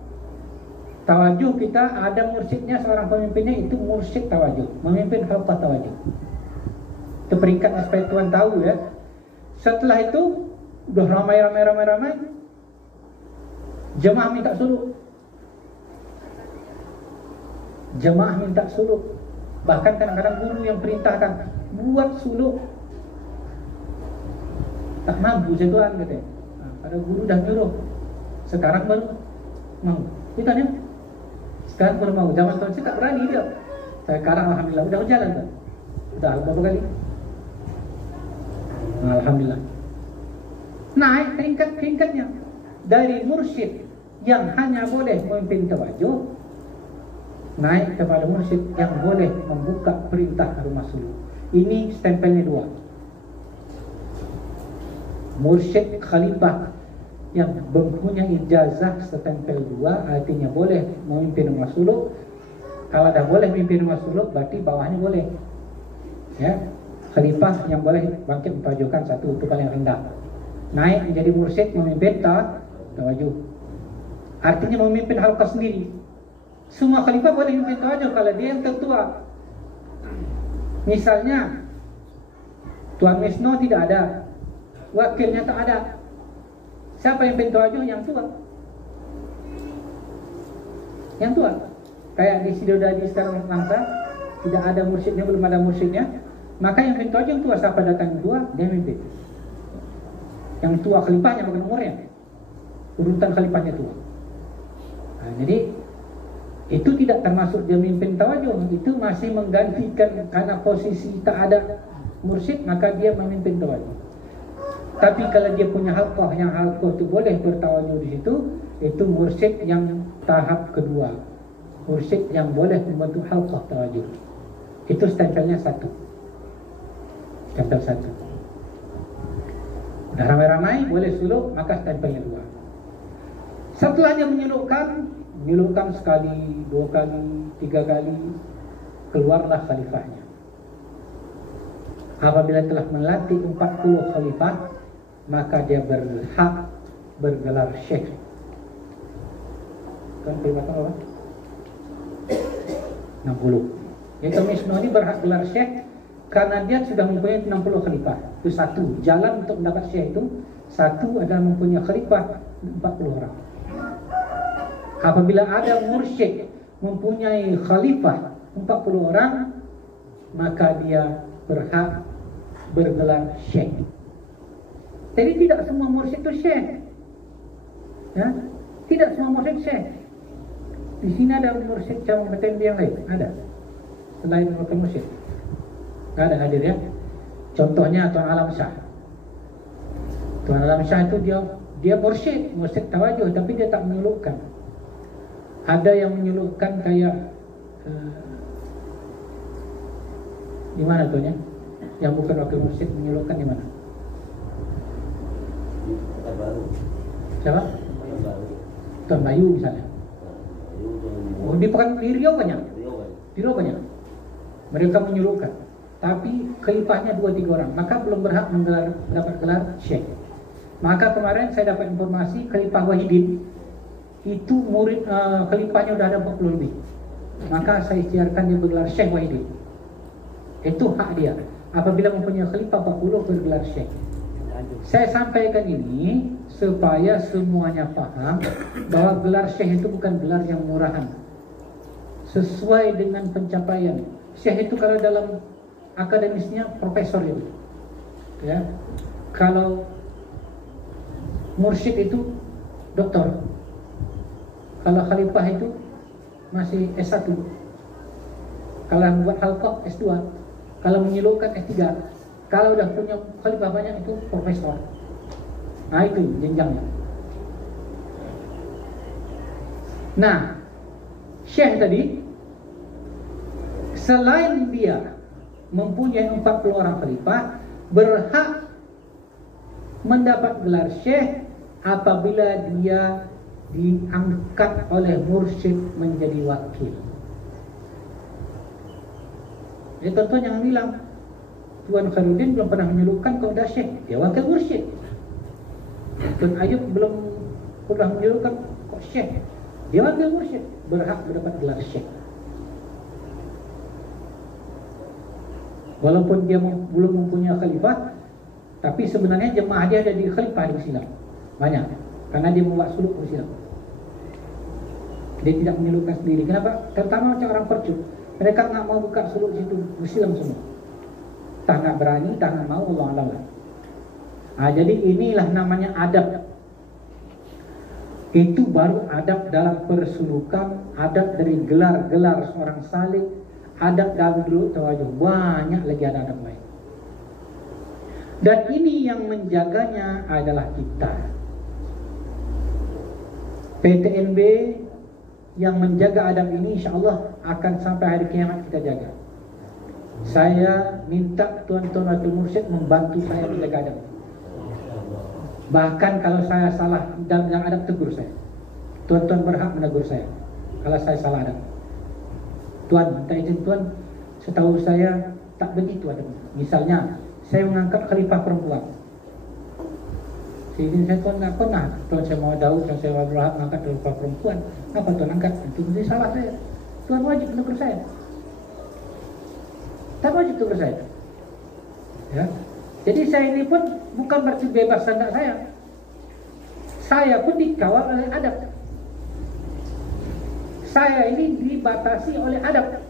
Tawajuh kita ada mursyidnya, seorang pemimpinnya itu mursyid tawajuh, memimpin halqah tawajuh. Itu peringkat supaya tuan tahu ya. Setelah itu udah ramai, jemaah minta suluk. Jemaah minta suluk. Bahkan kadang-kadang guru yang perintahkan buat suluk, tak mampu tuan gitu. Ada guru dah nyuruh, sekarang baru mau. Itu ya. Sekarang baru mau. Zaman tuan saya tak berani dia. Sekarang alhamdulillah udah jalan tuan. Udah berapa kali? Alhamdulillah. Naik peringkat-peringkatnya dari mursyid yang hanya boleh memimpin tawajuh, naik kepada mursyid yang boleh membuka perintah rumah suluk. Ini stempelnya dua. Mursyid khalifah yang mempunyai ijazah stempel dua, artinya boleh memimpin rumah suluk. Kalau dah boleh memimpin rumah suluk, berarti bawahnya boleh. Ya, khalifah yang boleh bangkit mentawajuhkan satu, itu paling rendah. Naik menjadi mursyid memimpin tawajuh. Artinya memimpin halqah sendiri. Semua khalifah boleh memimpin tawajuh kalau dia yang tertua. Misalnya Tuan Wisnu tidak ada, wakilnya tak ada. Siapa yang memimpin tawajuh? Yang tua. Yang tua. Kayak di Sidodadi sekarang Langsa, tidak ada mursyidnya, belum ada mursyidnya. Maka yang memimpin tawajuh yang tua, siapa datang tua, dia memimpin. Yang tua khalifahnya bukan umurnya, urutan khalifahnya tua. Nah, jadi itu tidak termasuk dia memimpin tawajuh. Itu masih menggantikan, karena posisi tak ada mursyid maka dia memimpin tawajuh. Tapi kalau dia punya halqah, yang halqah itu boleh bertawajuh di situ, itu mursyid yang tahap kedua, mursyid yang boleh membentuk halqah tawajuh. Itu stempelnya satu, stempel satu. Udah ramai-ramai boleh suluk, maka stempelnya dua. Setelah dia menyelukkan sekali, dua kali, tiga kali, keluarlah khalifahnya. Apabila telah melatih 40 khalifah, maka dia berhak bergelar syekh. Kan kalimatnya apa? 60. Yaitu Wisnu ini berhak gelar syekh karena dia sudah mempunyai 60 khalifah. Itu satu. Jalan untuk mendapat syekh itu, satu adalah mempunyai khalifah 40 orang. Apabila ada mursyid mempunyai khalifah 40 orang, maka dia berhak bergelar syekh. Jadi tidak semua mursyid itu syekh. Ya? Tidak semua mursyid syekh. Di sini ada mursyid cabang PTNB yang lain, ada. Selain wakil mursyid. Tidak ada hadir ya. Contohnya Tuan Alam Shah. Tuan Alam Shah itu dia mursyid tawajuh, tapi dia tak menyelukkan. Ada yang menyelukkan kayak di mana tuhnya? Yang bukan wakil mursyid menyelukkan di mana? Kota Baru. Siapa? Tuan Bayu misalnya. Oh, di Riau banyak. Di Riau banyak. Mereka menyuruhkan. Tapi khalifahnya 2-3 orang, maka belum berhak mendapat gelar syekh. Maka kemarin saya dapat informasi Khalifah Wahidin itu murid khalifahnya udah ada 40 lebih. Maka saya ikhtiarkan dia bergelar Syekh Wahidin. Itu hak dia. Apabila mempunyai khalifah 40 bergelar syekh. Saya sampaikan ini supaya semuanya paham bahwa gelar syekh itu bukan gelar yang murahan. Sesuai dengan pencapaian. Syekh itu kalau dalam akademisnya profesor itu. Ya. Kalau mursyid itu doktor. Kalau khalifah itu masih S1. Kalau buat halqah S2. Kalau menyelurkan S3. Kalau udah punya khalifah banyak itu profesor. Nah itu jenjangnya. Nah, syekh tadi selain dia mempunyai 40 orang khalifah, berhak mendapat gelar syekh apabila dia diangkat oleh mursyid menjadi wakil. Jadi contoh yang bilang Tuan Khairuddin belum pernah menyuruhkan kepada syekh, dia wakil mursyid. Tuan Ayub belum pernah menyuruhkan kok syekh, dia wakil mursyid, berhak mendapat gelar syekh. Walaupun dia belum mempunyai khalifah, tapi sebenarnya jemaah dia ada di khalifah di Islam banyak, karena dia membuat suluk di Islam. Dia tidak menyelukkan sendiri. Kenapa? Terutama macam orang Percu, mereka nggak mau buka suluk situ Islam semua. Tak nggak berani, tak nggak mau, Allah Allah. Nah, jadi inilah namanya adab. Itu baru adab dalam persulukan, adab dari gelar-gelar seorang salih, adab dalam duduk tawajuh. Banyak lagi adab lain. Dan ini yang menjaganya adalah kita. PTNB yang menjaga adab ini insyaAllah akan sampai hari kiamat kita jaga. Saya minta tuan-tuan wakil mursyid membantu saya menjaga adab. Bahkan kalau saya salah dalam yang adab, tegur saya. Tuan-tuan berhak menegur saya kalau saya salah adab. Tuan, minta izin tuan, setahu saya tak begitu adabnya. Misalnya saya mengangkat khalifah perempuan, izin saya tuan nggak pernah. Tuan saya mau Daud dan saya mau berhak mengangkat khalifah perempuan. Apa tuan angkat? Itu menjadi salah saya. Tuan wajib menegur saya. Tak wajib menegur saya. Ya. Jadi saya ini pun bukan berarti bebas kehendak saya. Saya pun dikawal oleh adab. Saya ini dibatasi oleh adab.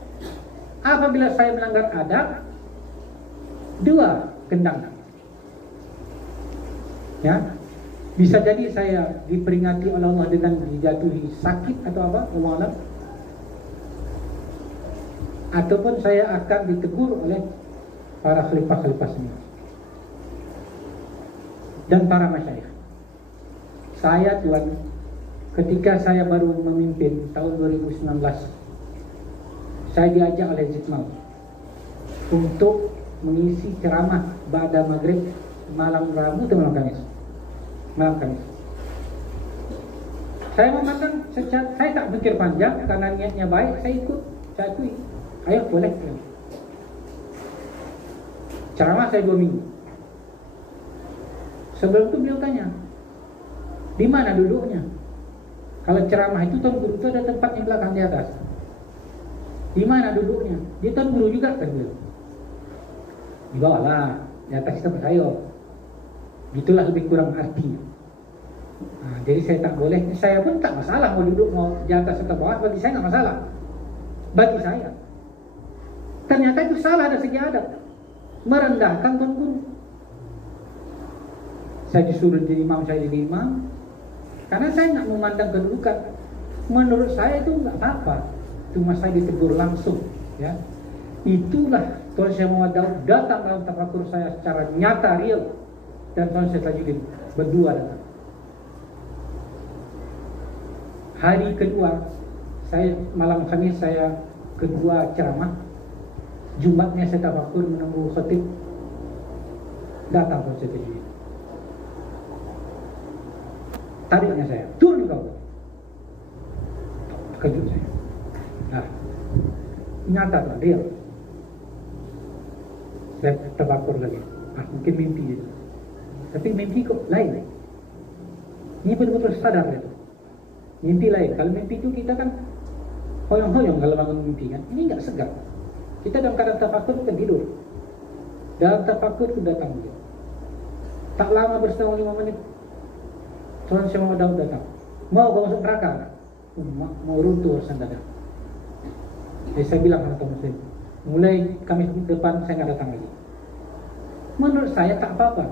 Apabila saya melanggar adab, 2 kendang. Ya, bisa jadi saya diperingati oleh Allah dengan dijatuhi sakit atau apa, Allah, ataupun saya akan ditegur oleh para khalifah-khalifah semua dan para masyayikh. Saya tuan, ketika saya baru memimpin tahun 2019, saya diajak oleh Zikmal untuk mengisi ceramah ba'da maghrib malam Rabu atau malam Kamis. Malam Kamis. Saya memandang saya tak pikir panjang karena niatnya baik, saya ikut, saya akui. Ayo boleh. Ceramah saya 2 minggu. Sebelum itu beliau tanya, di mana duduknya? Kalau ceramah itu tuan guru itu ada tempat di belakang di atas. Di mana duduknya? Dia tuan guru juga kan beliau. Di bawah lah, di atas kita bersayo. Gitulah lebih kurang arti. Nah, jadi saya tak boleh, saya pun tak masalah mau duduk mau di atas atau bawah, bagi saya tak masalah. Bagi saya, ternyata itu salah dari segi adab, merendahkan tuan guru. Saya disuruh jadi imam, saya jadi imam, karena saya nggak memandang kedudukan. Menurut saya itu nggak apa-apa, cuma saya ditegur langsung. Ya, itulah Tuan Syekh Muhammad Daud datang dalam tafakur saya secara nyata real, dan Tuan Syekh Tajuddin berdua datang. Hari kedua, saya malam Khamis saya kedua ceramah, Jumatnya saya tafakur menunggu khatib, datang Tuan Syekh Tajuddin. tariknya saya, turun kau. Terkejut saya. Nah, nyata tuh dia. Saya terbakur lagi. Mungkin mimpi itu. Tapi mimpi kok lain. Ini betul-betul sadar itu. Mimpi lain. Kalau mimpi itu kita kan hoyong-hoyong kalau bangun mimpi kan. Ini enggak segar. Kita dalam keadaan tafakur kan tidur. Dalam tafakur itu datang dia. Tak lama berselang 5 menit. Tuhan saya mau datang. Mau kau masuk neraka? Mau runtuh urusan dadah. Jadi saya bilang sama Tuan Muslim, mulai Kamis depan saya nggak datang lagi. Menurut saya tak apa-apa.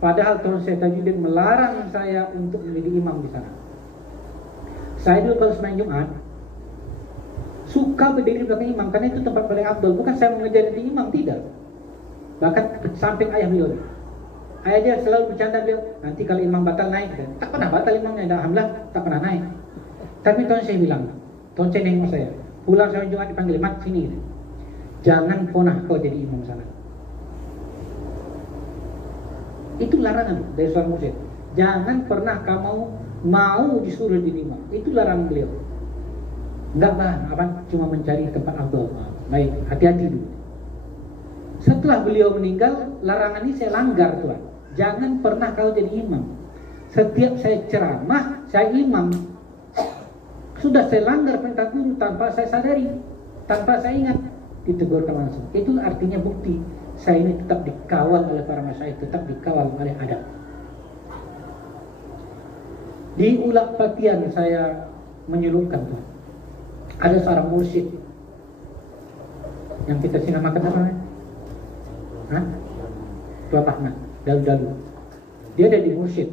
Padahal Tuan Syekh Tajuddin melarang saya untuk menjadi imam di sana. Saya dulu kalau semain Jumat suka berdiri di belakang imam karena itu tempat paling afdal. Bukan saya mengejar jadi imam, tidak. Bahkan samping ayah beliau. Ayah dia selalu bercanda beliau, nanti kalau imam batal naik. Tak pernah batal imamnya, alhamdulillah tak pernah naik. Tapi Tuan Syekh bilang, Tuan Syekh nengok saya, pulang saya Jumat dipanggil, mat sini. Jangan pernah kau jadi imam sana. Itu larangan dari seorang mursyid. Jangan pernah kamu mau disuruh jadi imam. Itu larangan beliau. Enggak lah, apa cuma mencari tempat afdal. Baik, hati-hati dulu. Setelah beliau meninggal, larangan ini saya langgar, Tuhan. Jangan pernah kau jadi imam. Setiap saya ceramah, saya imam. Sudah saya langgar perintah guru tanpa saya sadari, tanpa saya ingat, ditegurkan langsung. Itu artinya bukti saya ini tetap dikawal oleh para masyayikh, tetap dikawal oleh adab. Di Ulak Patian saya menyelupkan tuh. Ada seorang mursyid yang kita sinamakan apa namanya? Hah? Tuan Ahmad, dalu-dalu. Dia ada di mursyid.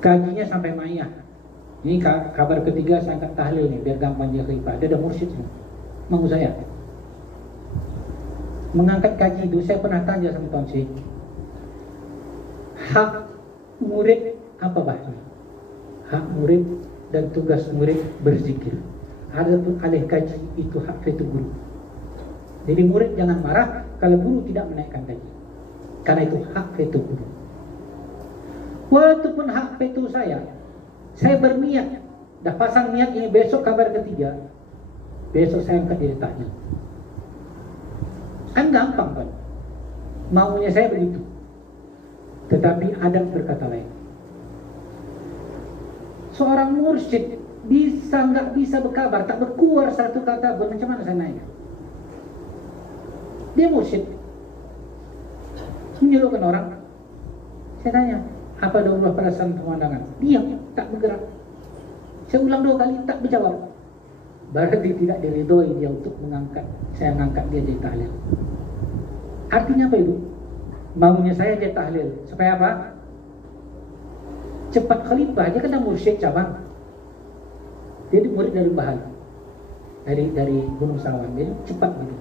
Kajinya sampai Ma'iyah. Ini kabar ketiga saya angkat tahlil nih biar gampang dia khalifah. Dia ada mursyid nih. Mau saya mengangkat kaji itu saya pernah tanya sama Tuan Syekh. Hak murid apa bahasanya? Hak murid dan tugas murid berzikir. Adapun alih kaji itu hak veto guru. Jadi murid jangan marah kalau guru tidak menaikkan kaji. Karena itu hak veto guru. Walaupun hak veto saya berniat, dah pasang niat ini besok kabar ketiga, besok saya angkat dia tanya. Kan gampang kan? Maunya saya begitu. Tetapi ada berkata lain. Seorang mursyid nggak bisa berkabar, tak berkuar satu kata, macam mana saya naik? Dia mursyid, menyuruhkan orang. Saya tanya, apa Allah perasaan pemandangan? Diam, tak bergerak. Saya ulang 2 kali, tak berjawab. Berarti tidak diridhoi dia untuk saya mengangkat dia jadi tahlil. Artinya apa itu? Maunya saya jadi tahlil supaya apa? Cepat khalifah. Dia kena mursyid cabang. Dia murid dari Bahal, dari Gunung Sawan. Jadi cepat gitu.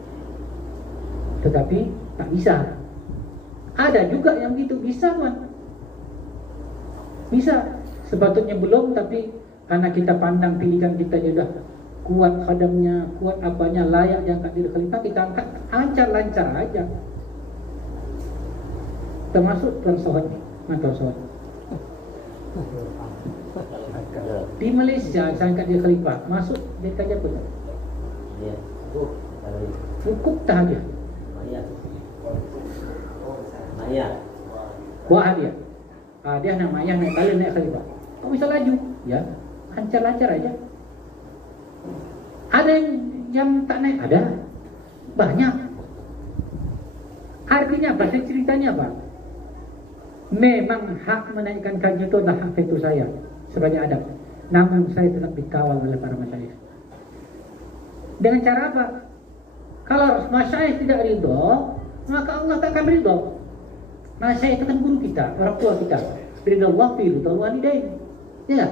Tetapi tak bisa. Ada juga yang gitu bisa kan? Bisa. Sepatutnya belum, tapi karena kita pandang pilihan kita sudah kuat khadamnya, kuat apanya, layak diangkat jadi khalifah, kita angkat lancar aja. Termasuk Tuan Sohod, Tuan Sohod. Di Malaysia saya angkat dia khalifah, masuk dia kerja apa? Ya, cukup tak dia. Maya. Buah dia. Dia nak Maya naik balik naik khalifah. Kok bisa laju? Ya, lancar aja. Ada yang tak naik? Ada. Banyak. Artinya apa? Ceritanya apa? Memang hak menaikkan kaji itu adalah hak veto saya sebagai adab. Namun saya tetap dikawal oleh para masyayikh. Dengan cara apa? Kalau masyayikh tidak ridho, maka Allah tak akan ridho. Masyayikh itu kan guru kita, orang tua kita. Ridho Allah fi ridho walidain. Ya,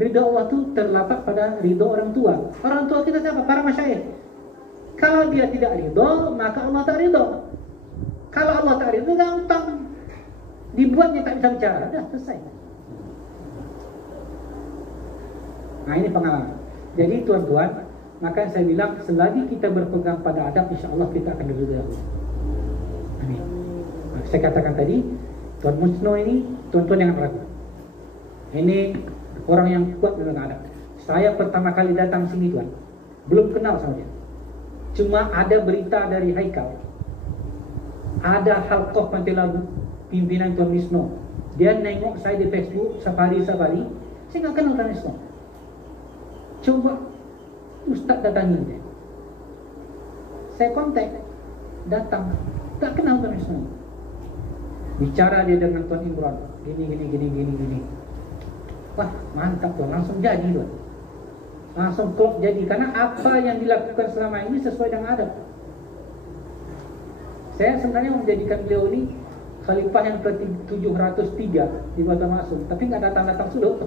ridho Allah itu terletak pada ridho orang tua. Orang tua kita siapa? Para masyayikh. Kalau dia tidak ridho, maka Allah tak ridho. Kalau Allah tak ridho, gampang. Dibuatnya tak bisa bicara, dah selesai. Nah ini pengalaman. Jadi tuan-tuan, maka saya bilang selagi kita berpegang pada adab, insya Allah kita akan diridhoi Allah. Amin. Nah, saya katakan tadi, Tuan Musno ini, tuan-tuan jangan ragu. Ini orang yang kuat memang ada. Saya pertama kali datang sini Tuan, belum kenal sama dia. Cuma ada berita dari Haikal, ada halqah Pantai pimpinan Tuan Wisnu. Dia nengok saya di Facebook safari. Saya nggak kenal Tuan Wisnu. Coba Ustaz datangi dia. Saya kontak, datang, tak kenal Tuan Wisnu. Bicara dia dengan Tuan Imran, gini. Wah, mantap Tuan, langsung jadi Tuan. Langsung klop jadi, karena apa yang dilakukan selama ini sesuai dengan adab. Saya sebenarnya menjadikan beliau ini khalifah yang ke-703 di Batam Masum, tapi nggak datang-datang sudah.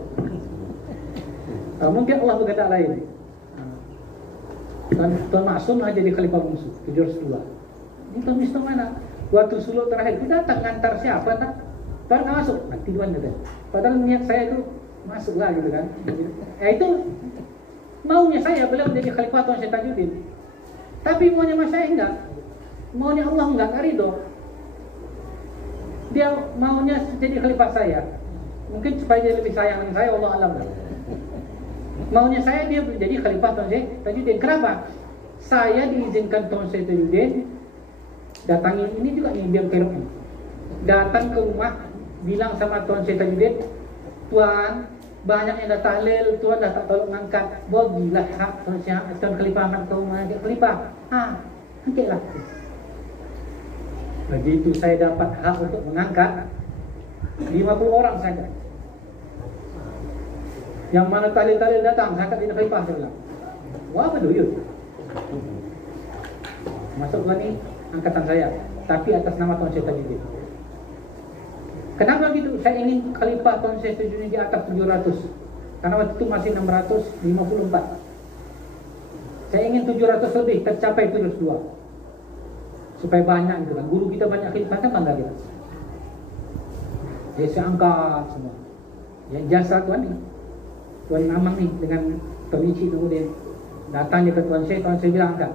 Mungkin Allah berkehendak lain. Tuan Masum aja jadi khalifah musuh 702. Ini Tuan Wisnu mana? Waktu suluk terakhir kita datang ngantar siapa tak? Tuan nggak masuk, nanti Tuan kata. Padahal niat saya itu masuklah gitu kan. Itu maunya saya beliau menjadi khalifah Tuan Syekh Tajuddin. Tapi maunya mas saya enggak. Maunya Allah enggak ridho. Dia maunya jadi khalifah saya. Mungkin supaya dia lebih sayang dengan saya, Allah alam. Maunya saya dia menjadi khalifah Tuan Syekh Tajuddin. Kenapa? Saya diizinkan Tuan Syekh Tajuddin datangi ini juga nih biar kerok. Datang ke rumah, bilang sama Tuan Syekh Tajuddin, Tuan, banyak yang dah tahlil, Tuan dah tak tolong ngangkat. Bagilah hak Tuan Khalifah Ahmad ke rumah Khalifah. Angkatlah. Begitu saya dapat hak untuk mengangkat 50 orang saja. Yang mana tahlil datang, saya angkat di Khalifah, saya bilang. Wah, apa dulu? Masuklah ni angkatan saya, tapi atas nama Tuan Syekh Tajuddin. Kenapa gitu? Saya ingin khalifah Tuan Syekh Tajuddin di atas 700. Karena waktu itu masih 654. Saya ingin 700 lebih, tercapai 702. Supaya banyak gitu kan. Guru kita banyak khalifah kan bangga kita. Jadi saya angkat semua. Yang jasa Tuan ni, Tuan Amang ni dengan Tuan Ici kemudian datang dia ke Tuan Syekh bilang angkat.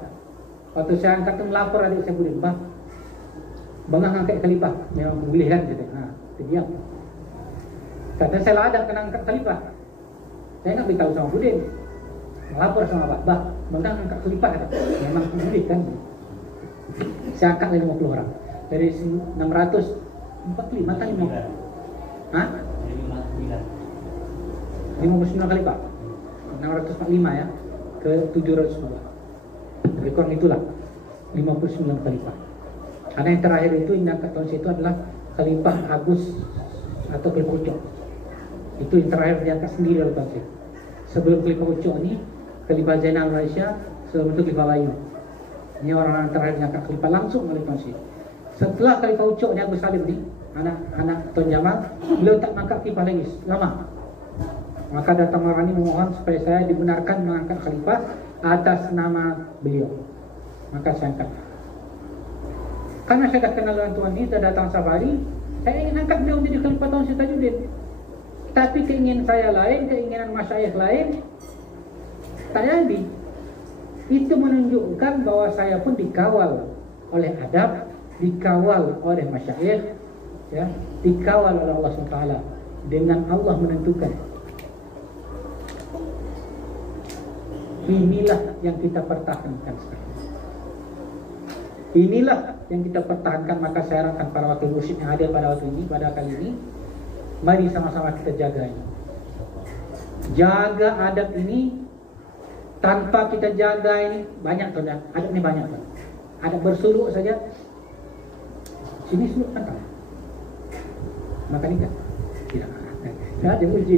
Waktu saya angkat tu melapor adik saya Budin, Bang angkat khalifah. Memang boleh kan gitu. Dia diam. Kata saya ladak kena angkat khalifah. Saya nak beritahu sama Budin. Melapor sama Bang angkat khalifah kata. Memang boleh kan. Saya angkat 50 orang. Dari 645 atau 50. 59 khalifah. 645 ya ke 700. Lebih kurang itulah 59 khalifah. Karena yang terakhir itu yang angkat Tuan Syekh itu adalah Khalifah Agus atau Khalifah Ucok. Itu yang terakhir diangkat sendiri oleh Tuan Syekh. Sebelum Khalifah Ucok ini Khalifah Zainal Malaysia, sebelum itu Khalifah Layu. Ini orang terakhir diangkat khalifah langsung oleh Tuan Syekh. Setelah Khalifah Ucok ni Agus Salim ni, anak Tuan Jamal, beliau tak mengangkat khalifah lagi lama. Maka datang orang ini memohon supaya saya dibenarkan mengangkat khalifah atas nama beliau. Maka saya angkat. Karena saya dah kenal dengan Tuan ini, saya datang safari, saya ingin angkat beliau menjadi khalifah Tuan Syekh Tajuddin. Tapi keinginan saya lain, keinginan masyayikh lain, tak jadi. Itu menunjukkan bahwa saya pun dikawal oleh adab, dikawal oleh masyayikh, ya, dikawal oleh Allah SWT. Dengan Allah menentukan. Inilah yang kita pertahankan sekarang. Inilah yang kita pertahankan. Maka saya harapkan para wakil mursyid yang hadir pada waktu ini, pada kali ini, mari sama-sama kita jaga ini. Jaga adab ini. Tanpa kita jaga ini, banyak tuan ya. Adab ini banyak tuan. Adab bersuluk saja. Sini suluk pantang. Makan ikan? Tidak. Ada uji.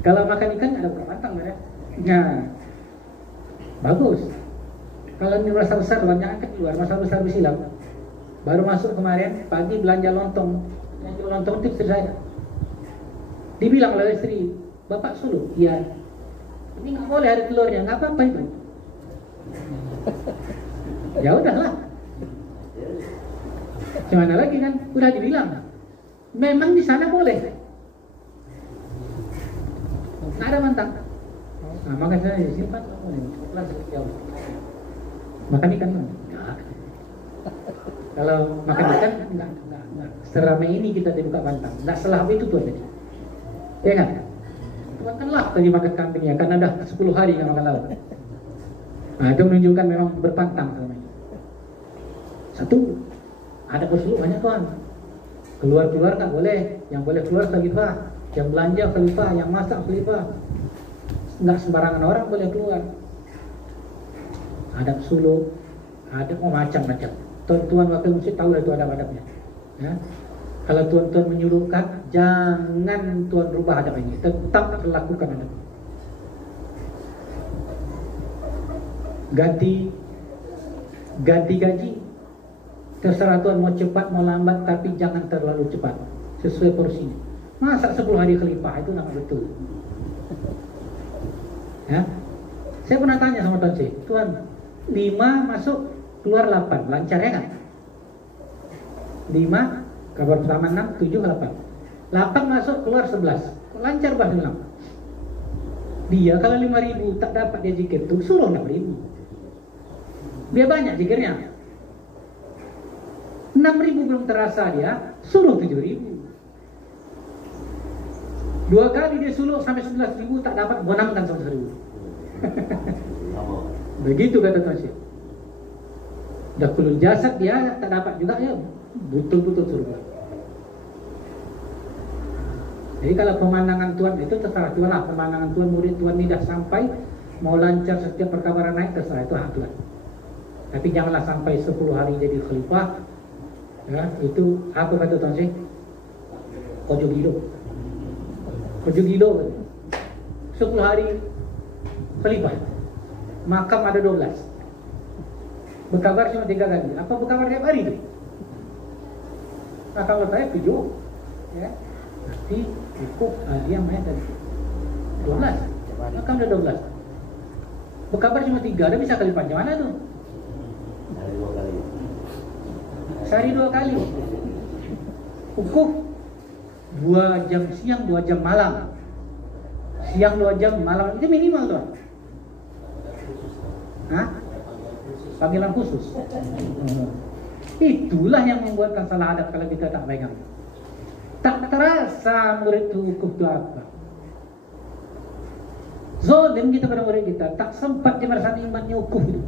Kalau makan ikan ada berapa pantang ya? Nah, bagus. Kalau ini rasa besar, banyak angkat keluar. Masa besar bersilam. Baru masuk kemarin, pagi belanja lontong. Belanja lontong itu istri saya. Dibilang oleh istri, Bapak suluk? Iya. Ini nggak boleh ada telurnya, nggak apa-apa itu. Ya udahlah. Gimana lagi kan? Udah dibilang. Memang di sana boleh. Nggak ada mantang. Nah, maka saya simpan. Makan ikan enggak. Kalau makan ikan enggak. Seramai ini kita dibuka bantang. Enggak selahap itu tuh tadi. Ya kan? Tuan kan lah tadi makan kambing ya, karena dah 10 hari nggak makan lauk. Nah, itu menunjukkan memang berpantang namanya. Satu, ada pesuluk banyak tuan. Keluar nggak boleh, yang boleh keluar khalifah, yang belanja khalifah, yang masak khalifah. Nggak sembarangan orang boleh keluar. Adab suluk, ada macam-macam. Tuan-tuan wakil mesti tahu itu adab-adabnya. Ya. Kalau tuan-tuan menyuruhkan, jangan tuan rubah adab ini, tetap lakukan adab. Ganti gaji, terserah tuan mau cepat mau lambat, tapi jangan terlalu cepat, sesuai porsinya. Masa 10 hari khalifah itu nak betul. Ya, saya pernah tanya sama tuan C, tuan 5 masuk keluar 8, lancar ya kan? 5 kabar pertama 6, 7, 8. 8 masuk keluar 11. Lancar bah bilang. Dia kalau 5.000 tak dapat dia zikir tu, suruh 6.000. Dia banyak zikirnya. 6.000 belum terasa dia, suruh 7.000. 2 kali dia suruh sampai 11.000 tak dapat, bonamkan 11.000. Begitu kata Tuan Syekh. Dah kulul jasad dia tak dapat juga ya, betul-betul surga. Jadi kalau pemandangan Tuan itu terserah Tuan lah. Pemandangan Tuan, murid Tuan ini dah sampai, mau lancar setiap perkabaran naik, terserah, itu hak Tuan. Tapi janganlah sampai 10 hari jadi khalifah. Ya, itu apa kata Tuan Syekh? Ojo gilo. Ojo gilo. 10 hari khalifah. Makam ada 12. Berkabar cuma 3 kali. Apa berkabar tiap hari tu? Nah, kalau saya 7, ya, nanti ikut dia main tadi 12. Makam ada 12. Berkabar cuma 3, ada bisa kali panjang mana tu? Sehari 2 kali. Ukuf 2 jam siang, 2 jam malam. Siang 2 jam, malam itu minimal tuh. Hah? Panggilan khusus. Itulah yang membuatkan salah adab kalau kita tak pegang. Tak terasa murid itu ukuf itu apa. Zolim kita pada murid kita, tak sempat dia merasa imannya ukuf itu.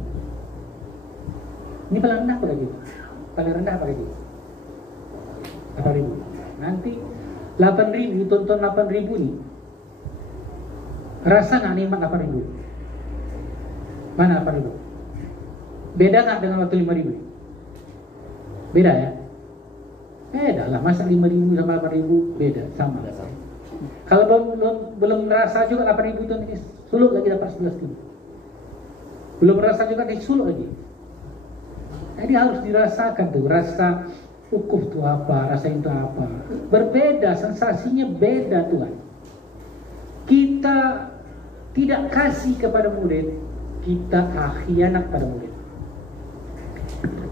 Ini paling rendah apa lagi? Paling rendah apa lagi? 8.000. Nanti 8.000, tonton 8.000 nih. Rasa nggak nikmat 8.000? Mana 8.000? Beda nggak dengan waktu 5.000? Beda ya? Beda lah, masa 5.000 sama 8.000 beda, sama. Kalau belum merasa juga 8.000 itu nanti suluk lagi dapat 11.000. Belum merasa juga nanti suluk lagi. Jadi harus dirasakan tuh, rasa ukuf itu apa, rasa itu apa. Berbeda, sensasinya beda Tuhan. Kita tidak kasih kepada murid, kita khianat pada murid.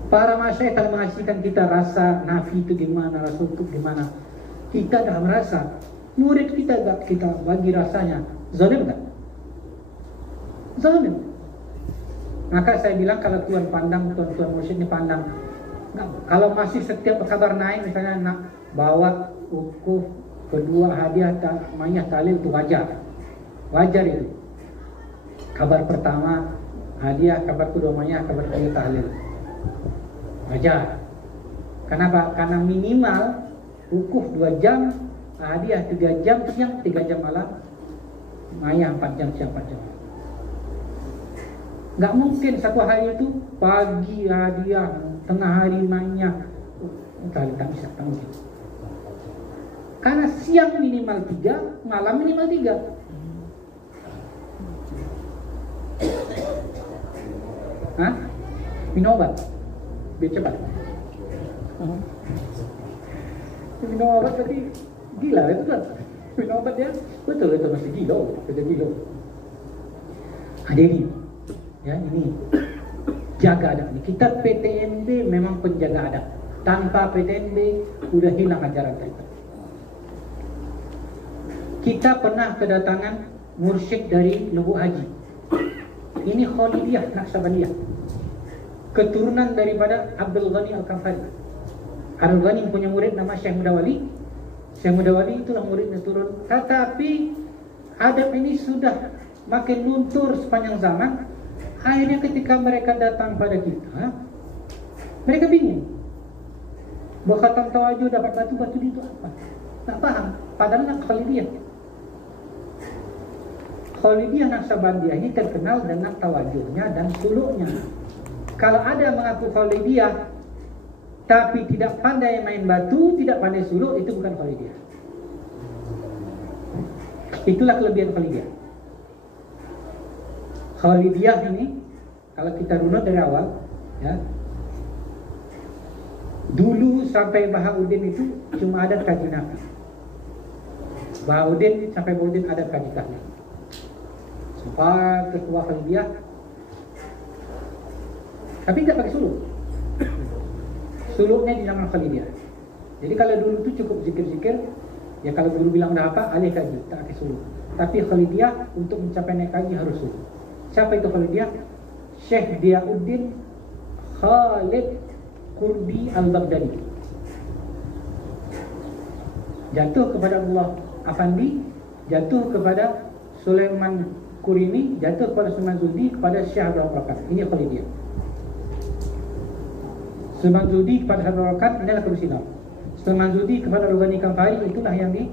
Para masyayikh telah mengasihkan kita rasa nafi itu gimana, rasa ukuf gimana. Kita dah merasa, murid kita bagi rasanya, zalim tak? Zalim. Maka saya bilang kalau Tuhan pandang, tuan-tuan mursyid ini pandang, kalau masih setiap kabar naik misalnya nak bawa ukuf, kedua hadiah mayah talil itu wajar itu. Kabar pertama hadiah, kabar kedua mayah, kabar ketiga tahlil wajar. Kenapa? Karena minimal ukuf 2 jam, hadiah 3 jam siang, 3 jam malam, mayah 4 jam siang, 4 jam. Nggak mungkin satu hari itu pagi hadiah, tengah hari mayah, tak bisa, tak mungkin. Karena siang minimal 3, malam minimal 3. Hah? Minum obat? Biar cepat. Minum obat berarti gila itu kan? Minum obat dia betul itu masih gila, kerja gila. Hadirin, ya ini jaga adab. Kita PTNB memang penjaga adab. Tanpa PTNB udah hilang ajaran kita. Kita pernah kedatangan mursyid dari Lubuk Haji. Ini Khalidiyah Naqsabandiyah, keturunan daripada Abdul Ghani Al-Kafari. Abdul Ghani punya murid nama Syekh Mudawali. Syekh Mudawali itulah muridnya turun. Tetapi adab ini sudah makin luntur sepanjang zaman. Akhirnya ketika mereka datang pada kita, mereka bingung. Berkhatam tawajuh dapat batu-batu itu apa? Tak paham. Padahal nak Khalidiyah. Khalidiyah Naqsabandiyah ini terkenal dengan tawajuhnya dan suluknya. Kalau ada mengaku Khalidiyah tapi tidak pandai main batu, tidak pandai suluk, itu bukan Khalidiyah. Itulah kelebihan Khalidiyah. Khalidiyah ini kalau kita runut dari awal, ya, dulu sampai Bahauddin itu cuma ada kaji Nabi. Bahauddin sampai Bahauddin ada kaji Nabi. Sampai ketua Khalidiyah, tapi tidak pakai suluk. Suluknya di nama Khalidiyah. Jadi kalau dulu itu cukup zikir-zikir, ya kalau guru bilang udah apa, alih kaji, tak pakai suluk. Tapi Khalidiyah untuk mencapai naik kaji harus suluk. Siapa itu Khalidiyah? Syekh Diyauddin Khalid Kurdi Al-Baghdadi. Jatuh kepada Allah Afandi, jatuh kepada Sulaiman Kurini, jatuh kepada Sulaiman Zudi, kepada Syekh Abdul Rakat. Ini Khalidiyah. Sulaiman Zudi kepada Abdul Rakat, inilah Kerusinau. Sulaiman Zudi kepada Rugani Kampari, itulah yang di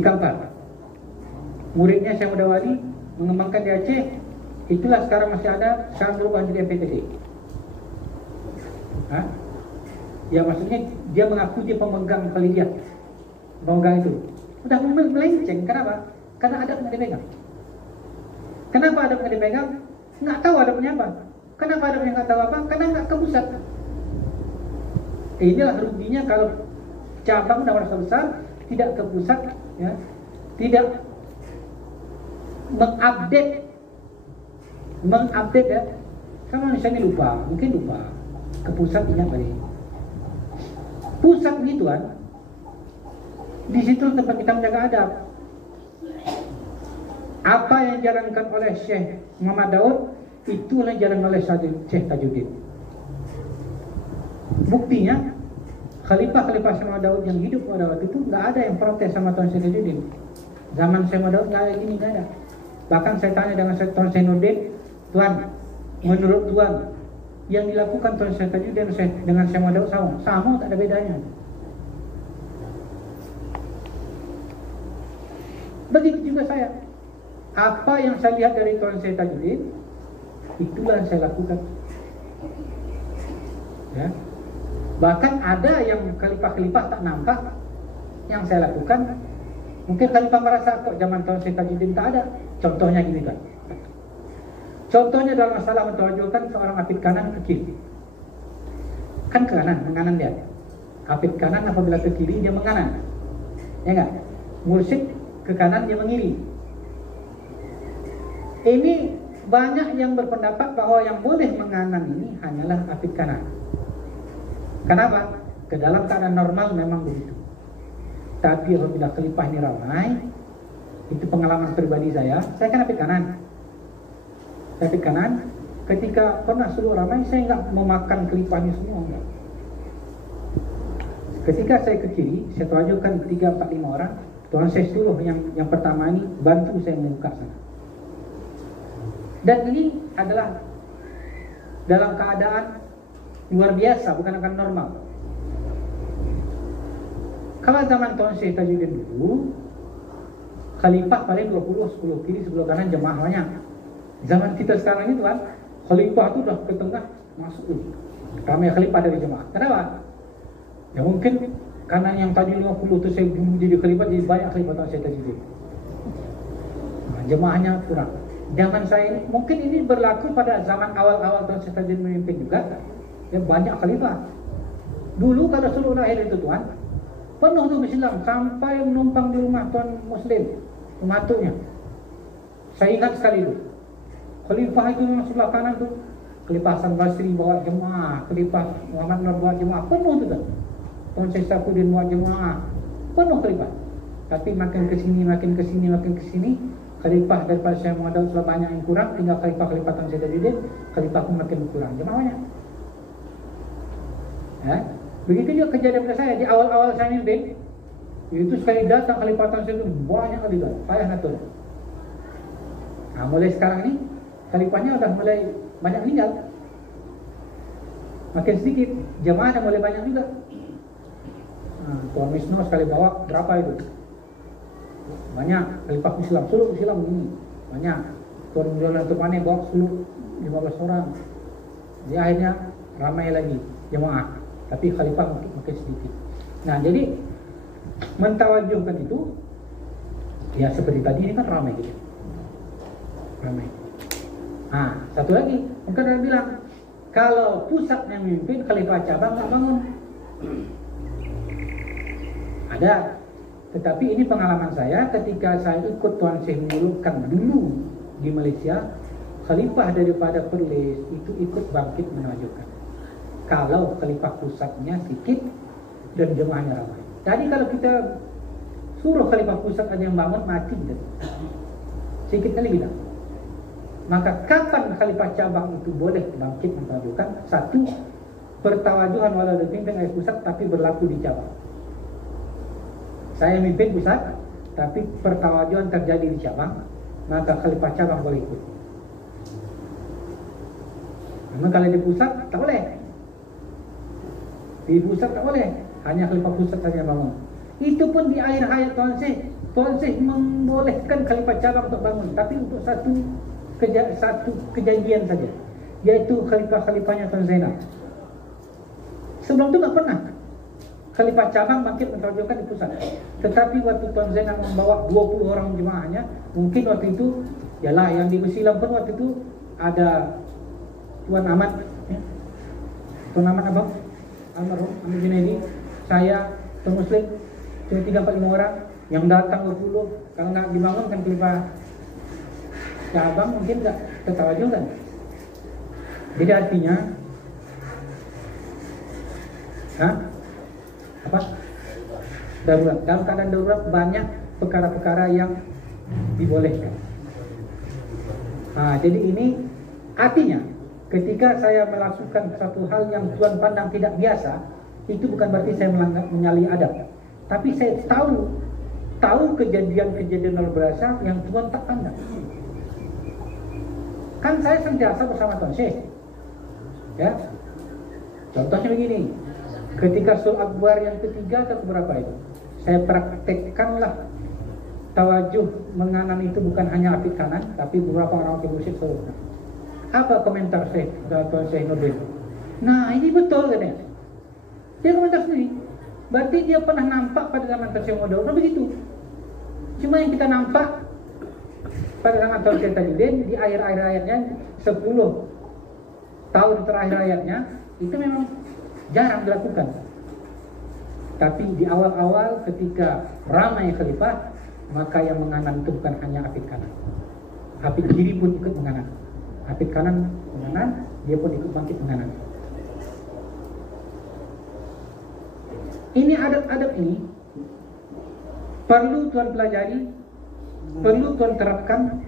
Kampar. Muridnya Syekh Mudawali mengembangkan di Aceh, itulah sekarang masih ada Syamsul Banjir MPTC. Ya maksudnya dia mengaku dia pemegang Khalidiyah, pemegang itu. Udah melenceng, kenapa? Karena adab nggak dipegang. Kenapa adab nggak dipegang? Nggak tahu adabnya apa. Kenapa adabnya nggak tahu apa? Karena nggak ke pusat. Inilah ruginya kalau cabang dan merasa besar tidak ke pusat, ya, tidak mengupdate ya. Sama manusia ini lupa, mungkin lupa. Ke pusat ingat balik. Pusat begituan, di situ tempat kita menjaga adab. Apa yang dijalankan oleh Syekh Muhammad Daud, itulah yang dijalankan oleh Syekh Tajuddin. Buktinya, Khalifah Syekh Muhammad Daud yang hidup pada waktu itu nggak ada yang protes sama Tuan Syekh Tajuddin. Zaman Syekh Muhammad Daud nggak ada gini, nggak ada. Bahkan saya tanya dengan Tuan Syekh Nurdin, Tuan, menurut Tuan, yang dilakukan Tuan Syekh Tajuddin dengan Syekh Muhammad Daud sama, tak ada bedanya. Begitu juga saya. Apa yang saya lihat dari Tuan Syekh Tajuddin, itulah yang saya lakukan. Ya. Bahkan ada yang khalifah tak nampak yang saya lakukan. Mungkin khalifah merasa kok zaman Tuan Syekh Tajuddin tak ada. Contohnya gini kan. Contohnya dalam masalah mentawajuhkan seorang apit kanan ke kiri. Kan ke kanan, menganan dia. Apit kanan apabila ke kiri dia menganan. Ya enggak? Mursyid ke kanan dia mengiri. Ini banyak yang berpendapat bahwa yang boleh menganan ini hanyalah apit kanan. Kenapa? Ke dalam keadaan normal memang begitu. Tapi apabila khalifah ini ramai, itu pengalaman pribadi saya kan apit kanan. Apit kanan, ketika pernah seluruh ramai, saya enggak memakan khalifah ini semua, enggak. Ketika saya ke kiri, saya tawajuhkan 3, 4, 5 orang. Tuan Syekh Suluh yang pertama ini bantu saya membuka sana. Dan ini adalah dalam keadaan luar biasa, bukan akan normal. Kalau zaman Tuan Syekh Tajuddin dulu, khalifah paling 20, 10 kiri, 10 kanan, jemaah banyak. Zaman kita sekarang ini Tuan, khalifah itu udah ke tengah, masuk ini. Ramai khalifah dari jemaah. Kenapa? Ya mungkin karena yang tadi 50 itu saya dulu jadi khalifah, jadi banyak khalifah Tuan Syekh Tajuddin. Nah, jemaahnya kurang. Zaman saya ini, mungkin ini berlaku pada zaman awal-awal Tuan Syekh Tajuddin memimpin juga. Ya banyak khalifah. Dulu kalau seluruh lahir itu Tuan, penuh tuh Islam sampai menumpang di rumah Tuan Muslim, pematunya. Saya ingat sekali itu. Khalifah itu yang sebelah kanan tuh, Khalifah Hasan Basri bawa jemaah, Khalifah Muhammad Nur bawa jemaah, penuh tuh kan. Tuan Syekh Safuddin bawa jemaah, penuh khalifah. Tapi makin ke sini, khalifah daripada Syekh Muhammad Daud sudah banyak yang kurang, tinggal khalifah Tuan Syekh Tajuddin, khalifah pun makin kurang jemaahnya. Ya. Begitu juga kejadian pada saya di awal-awal saya mimpin. Itu sekali datang Khalifah Tuan Syekh itu banyak kali kan, payah natur. Nah, mulai sekarang ini Khalifahnya udah mulai banyak meninggal. Makin sedikit, jemaah dah mulai banyak juga. Nah, Tuan Wisnu sekali bawa berapa itu? Banyak. Khalifah Islam, seluruh Islam ini banyak. Tuan Mulia Turmani bawa seluruh 15 orang. Jadi akhirnya ramai lagi jemaah, tapi Khalifah makin sedikit. Nah, jadi mentawajuhkan itu, ya seperti tadi ini kan ramai gitu. Ramai. Nah, satu lagi, mungkin ada bilang, kalau pusat yang memimpin, Khalifah cabang tak bangun. Ada, tetapi ini pengalaman saya ketika saya ikut Tuan Syekh menyuluhkan dulu di Malaysia, Khalifah daripada Perlis itu ikut bangkit menajukan. Kalau Khalifah pusatnya sedikit dan jemaahnya ramai. Jadi kalau kita suruh Khalifah pusat aja yang bangun, mati gitu. Sedikit kali bilang. Maka kapan Khalifah cabang itu boleh bangkit menajukan? Satu, pertawajuhan walau dipimpin oleh pusat tapi berlaku di cabang. Saya mimpin pusat, tapi pertawajuhan terjadi di cabang, maka Khalifah cabang boleh ikut. Namun kalau di pusat tak boleh. Di pusat tak boleh, hanya Khalifah pusat saja bangun. Itu pun di akhir hayat Tuan Syekh membolehkan Khalifah cabang untuk bangun, tapi untuk satu kejadian saja, yaitu Khalifahnya Tuan Zainal. Sebelum itu tak pernah Khalifah cabang bangkit mentawajuhkan di pusat. Tetapi waktu Tuan Zainal membawa 20 orang jemaahnya, mungkin waktu itu, yalah yang di Besilam pun waktu itu ada Tuan Ahmad, ya. Tuan Ahmad Abang, almarhum Amir Junaidi, saya, Tuan Muslim, cuma 3-4-5 orang yang datang 20. Kalau nggak dibangun kan Khalifah cabang mungkin nggak tertawajuhkan. Jadi artinya, darurat. Dalam keadaan darurat banyak perkara-perkara yang dibolehkan. Nah, jadi ini artinya ketika saya melakukan satu hal yang Tuan pandang tidak biasa, itu bukan berarti saya menyalahi adab. Tapi saya tahu kejadian-kejadian luar biasa yang Tuan tak pandang. Kan saya sentiasa bersama Tuan Syekh. Ya. Contohnya begini. Ketika Sul Akbar yang ketiga atau berapa itu, saya praktekkanlah tawajuh menganan itu bukan hanya apit kanan, tapi beberapa orang musik seluruh. Apa komentar Syekh Tuan Syekh Nurdin? Nah, ini betul kan ya? Dia komentar sendiri. Berarti dia pernah nampak pada zaman Tuan Syekh Modal, begitu. Cuma yang kita nampak pada zaman Tuan Syekh Tajuddin di akhir-akhir ayatnya 10 tahun terakhir ayatnya itu memang jarang dilakukan. Tapi di awal-awal ketika ramai Khalifah, maka yang menganan itu bukan hanya apit kanan, apit kiri pun ikut menganan. Apit kanan menganan, dia pun ikut bangkit menganan. Ini adab-adab ini perlu Tuan pelajari, perlu Tuan terapkan.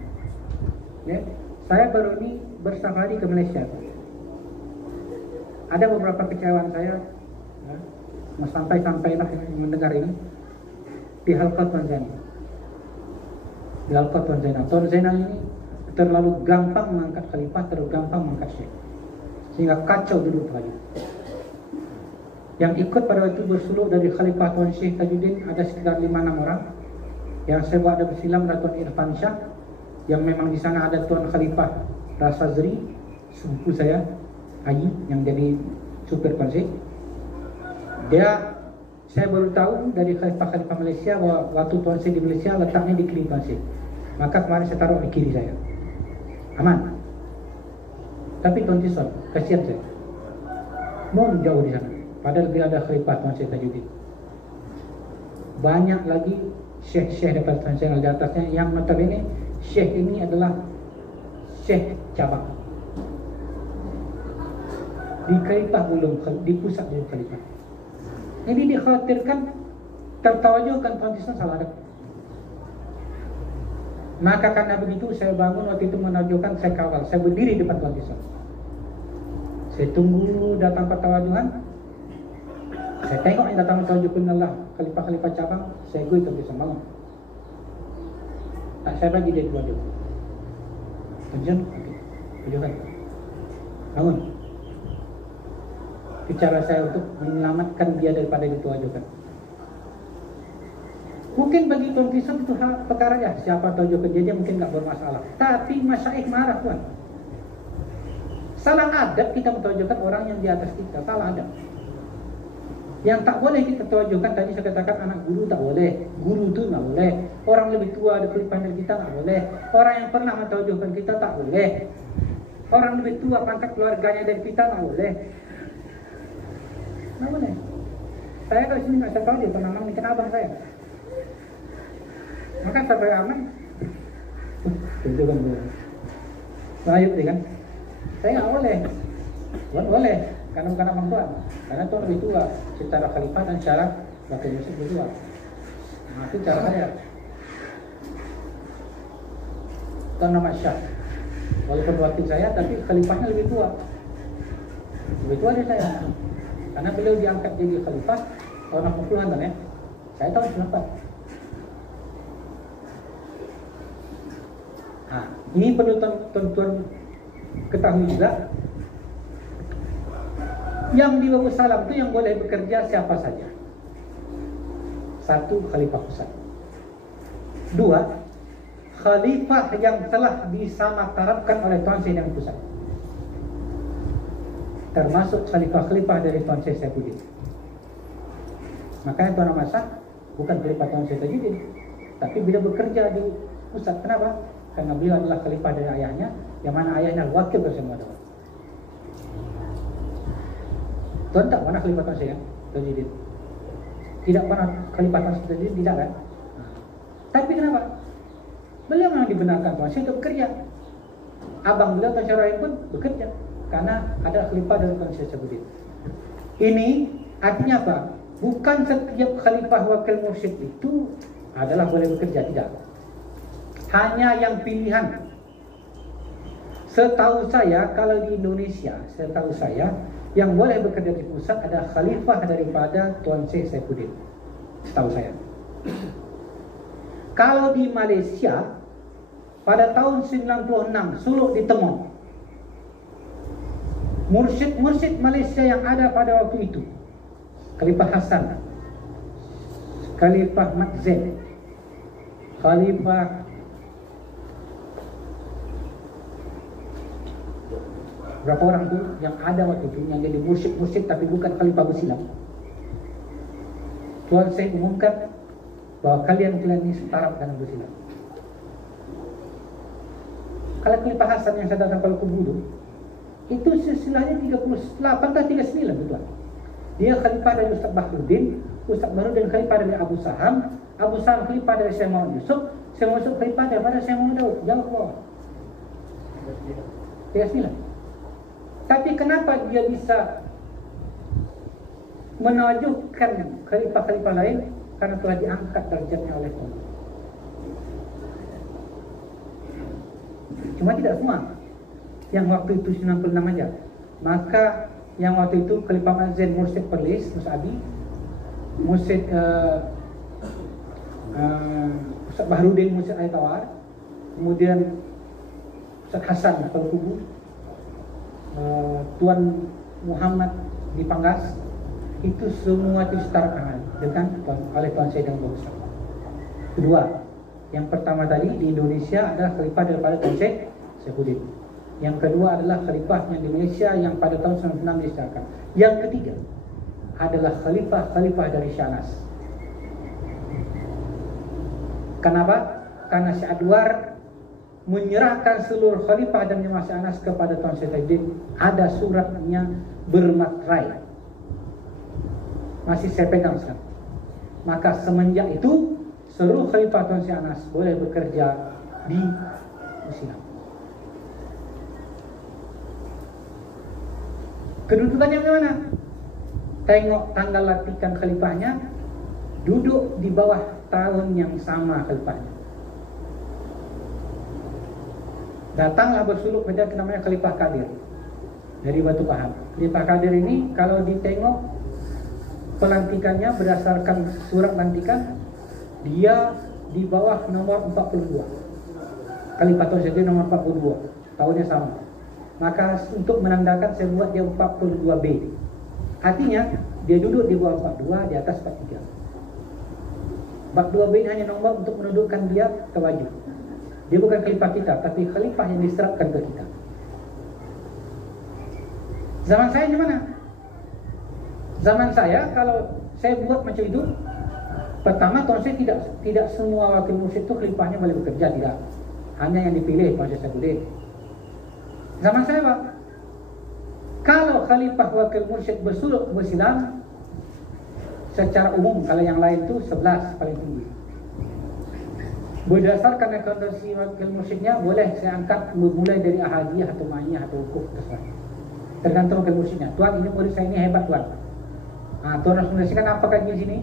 Ya, saya baru ini bersafari ke Malaysia. Ada beberapa kecewaan saya, ya, sampai-sampailah yang mendengar ini di halqah Tuan Zainal. Di halqah Tuan Zainal. Tuan Zainal ini terlalu gampang mengangkat Khalifah, terlalu gampang mengangkat Syekh, sehingga kacau dulu lagi. Yang ikut pada waktu bersuluk dari Khalifah Tuan Syekh Tajuddin ada sekitar 5-6 orang. Yang saya buat ada bersilam ada Tuan Irfan Shah, yang memang di sana ada Tuan Khalifah Rasazri, sepupu saya, Haji, yang jadi supir Tuan Syekh. Saya baru tahu dari Khalifah Malaysia bahwa waktu Tuan Syekh di Malaysia letaknya di kiri Tuan Syekh. Maka kemarin saya taruh di kiri saya. Aman. Tapi Tuan Tison, kasihan saya. Mohon jauh di sana. Padahal dia ada Khalifah Tuan Syekh Tajuddin. Banyak lagi syekh-syekh daripada Tuan Syekh di atasnya yang notabene syekh ini adalah syekh cabang. Di Khalifah belum, di pusat belum Khalifah. Jadi dikhawatirkan tertawajuhkan Tuan Tison salah adab. Maka karena begitu saya bangun waktu itu menajukan, saya kawal, saya berdiri depan Tuan Tison. Saya tunggu datang pertawajuhan. Saya tengok yang datang Tajuddin Allah, khalifah-khalifah cabang, saya ikut itu bisa bangun. Tak saya bagi dia 2 jam. Tujuan, tujuan. Bangun. Itu cara saya untuk menyelamatkan dia daripada dituajukan. Mungkin bagi Tuan Kisah itu hal perkara ya, siapa tahu juga kejadian mungkin tak bermasalah. Tapi masyaikh marah tuan. Salah adab kita mentujukan orang yang di atas kita, salah adab. Yang tak boleh kita tujukan tadi saya katakan anak guru tak boleh, guru tu tak boleh, orang lebih tua ada kelipan dari kita tak boleh, orang yang pernah mentujukan kita tak boleh, orang lebih tua pangkat keluarganya dari kita tak boleh. Tak boleh. Saya kalau sini tak tahu dia pernah mengikut abang saya. Maka sampai aman. Itu kan boleh. Ayub kan. Saya nggak boleh. Bukan boleh. Karena bukan abang tuan. Karena tuan lebih tua. Secara khalifah dan secara wakil musik lebih tua. Nah itu cara saya. Tuan nama Syah. Walaupun wakil saya tapi khalifahnya lebih tua. Lebih tua dari saya. Karena beliau diangkat jadi khalifah tahun 60-an kan ya. Saya tahun 94. Nah, ini perlu tuan-tuan ketahui juga. Yang di Wabu Salam itu yang boleh bekerja siapa saja. 1. Khalifah pusat. 2. Khalifah yang telah disamatarapkan oleh Tuan Syekh yang pusat. Termasuk khalifah-khalifah dari Tuan Syekh Saifuddin. Makanya Tuan Ahmad bukan khalifah Tuan Syekh Tajuddin, tapi beliau bekerja di pusat. Kenapa? Karena beliau adalah khalifah dari ayahnya, yang mana ayahnya wakil bersama Tuan. Tuan tak pernah khalifah Tuan Syekh Tajuddin. Tidak pernah khalifah Tuan Syekh Tajuddin, tidak kan? Tapi kenapa? Beliau memang dibenarkan Tuan Syekh untuk bekerja. Abang beliau Tuan Syekh Rahim pun bekerja. Karena ada khalifah dari Tuan Syekh Saifuddin. Ini artinya apa? Bukan setiap khalifah wakil mursyid itu adalah boleh bekerja, tidak. Hanya yang pilihan. Setahu saya kalau di Indonesia, setahu saya yang boleh bekerja di pusat adalah khalifah daripada Tuan Syekh Saifuddin. Setahu saya. Kalau di Malaysia pada tahun 96 Suluk di Temong, mursyid Malaysia yang ada pada waktu itu, Khalifah Hasan, Khalifah Mat Zain, Khalifah berapa orang tu yang ada waktu itu yang jadi mursyid tapi bukan Khalifah bersilam. Tuan Syekh umumkan bahwa kalian ini setara dengan bersilam. Kalau Khalifah Hasan yang saya datang kalau kubur itu silsilahnya 38 atau 39 betul. Dia khalifah dari Ustaz Bahruddin, Ustaz Bahruddin khalifah dari Abu Saham khalifah dari Syekh Muhammad Yusuf khalifah daripada Syekh Muhammad Daud. Jawab bawah. 39. Tapi kenapa dia bisa menajukan khalifah-khalifah lain? Karena telah diangkat derajatnya oleh Allah. Cuma tidak semua. Yang waktu itu 96 aja. Maka yang waktu itu Khalifah Mat Zain Mursyid Perlis, Musabi, Mursyid Ustaz Bahruddin Mursyid Aitawar, kemudian Ustaz Hasan Al-Kubu, Tuan Muhammad di Panggas, itu semua disetarakan dengan oleh Tuan Syekh yang besar. Kedua, yang pertama tadi di Indonesia adalah khalifah daripada Tuan Syekh Saifuddin. Yang kedua adalah khalifah yang di Malaysia yang pada tahun 96 disahkan. Yang ketiga adalah khalifah dari Syanas. Kenapa? Karena Syekh Adwar menyerahkan seluruh khalifah dan Jemaah Syanas kepada Tuan Syekh Tajuddin. Ada suratnya bermaterai. Masih saya pegang sekarang. Maka semenjak itu seluruh khalifah Tuan Syekh Anas boleh bekerja di Mesir. Kedudukannya bagaimana? Tengok tanggal latihan khalifahnya, duduk di bawah tahun yang sama khalifahnya. Datanglah bersuluk pada namanya Khalifah Kadir dari Batu Pahang. Khalifah Kadir ini kalau ditengok pelantikannya berdasarkan surat lantikan dia di bawah nomor 42. Khalifah Tuan Syekh nomor 42, tahunnya sama. Maka untuk menandakan saya buat dia 42B. Artinya dia duduk di bawah 42, di atas 43. 42B ini hanya nomor untuk menundukkan dia tawaju. Dia bukan khalifah kita, tapi khalifah yang diserahkan ke kita. Zaman saya gimana? Zaman saya kalau saya buat macam itu, pertama Tuan Syekh tidak semua wakil mursyid itu khalifahnya boleh bekerja, tidak. Hanya yang dipilih Tuan Syekh boleh. Zaman saya Pak, kalau khalifah wakil mursyid bersuluk bersilam secara umum, kalau yang lain itu 11 paling tinggi. Berdasarkan rekomendasi wakil mursyidnya boleh saya angkat mulai dari ahadiyah atau ma'iyah atau wukuf, terserah. Tergantung wakil mursyidnya. Tuan, ini murid saya ini hebat Tuan. Nah, Tuan rekomendasikan apa kaji di sini?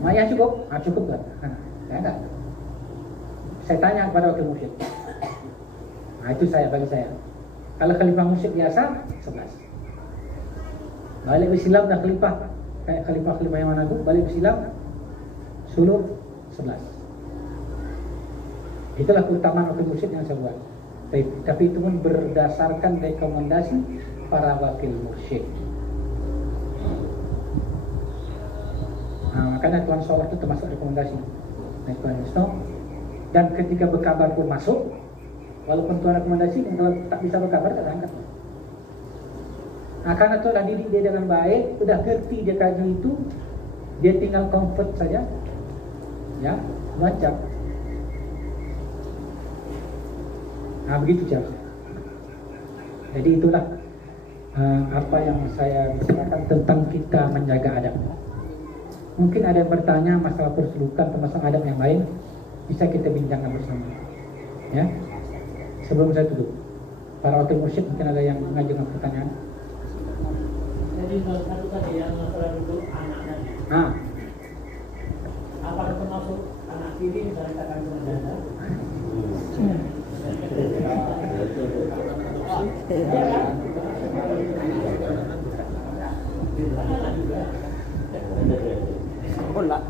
Ma'iyah cukup? Ah, cukup Tuan. Nah, saya enggak. Saya tanya kepada wakil mursyid. Nah, itu bagi saya. Kalau khalifah mursyid biasa 11. Balik bersilam dah khalifah, kayak khalifah yang mana tu, balik bersilam suluk 11. Itulah keutamaan wakil mursyid yang saya buat. Tapi itu pun berdasarkan rekomendasi para wakil mursyid. Nah, makanya Tuan Soleh itu termasuk rekomendasi dari Tuan Wisno. Dan ketika berkabar pun masuk, walaupun Tuan rekomendasi, kalau tak bisa berkabar tak angkat. Nah, karena Tuan dah didik dia dengan baik, sudah ngerti dia kaji itu, dia tinggal comfort saja, ya, baca. Nah, begitu cara. Jadi itulah apa yang saya bicarakan tentang kita menjaga adab. Mungkin ada yang bertanya masalah persulukan termasuk adab yang lain, bisa kita bincangkan bersama. Ya. Sebelum saya tutup, para wakil mursyid mungkin ada yang mengajukan pertanyaan. Jadi satu tadi yang masalah duduk anak tadi. Apakah termasuk anak tiri misalnya katakan mendadak?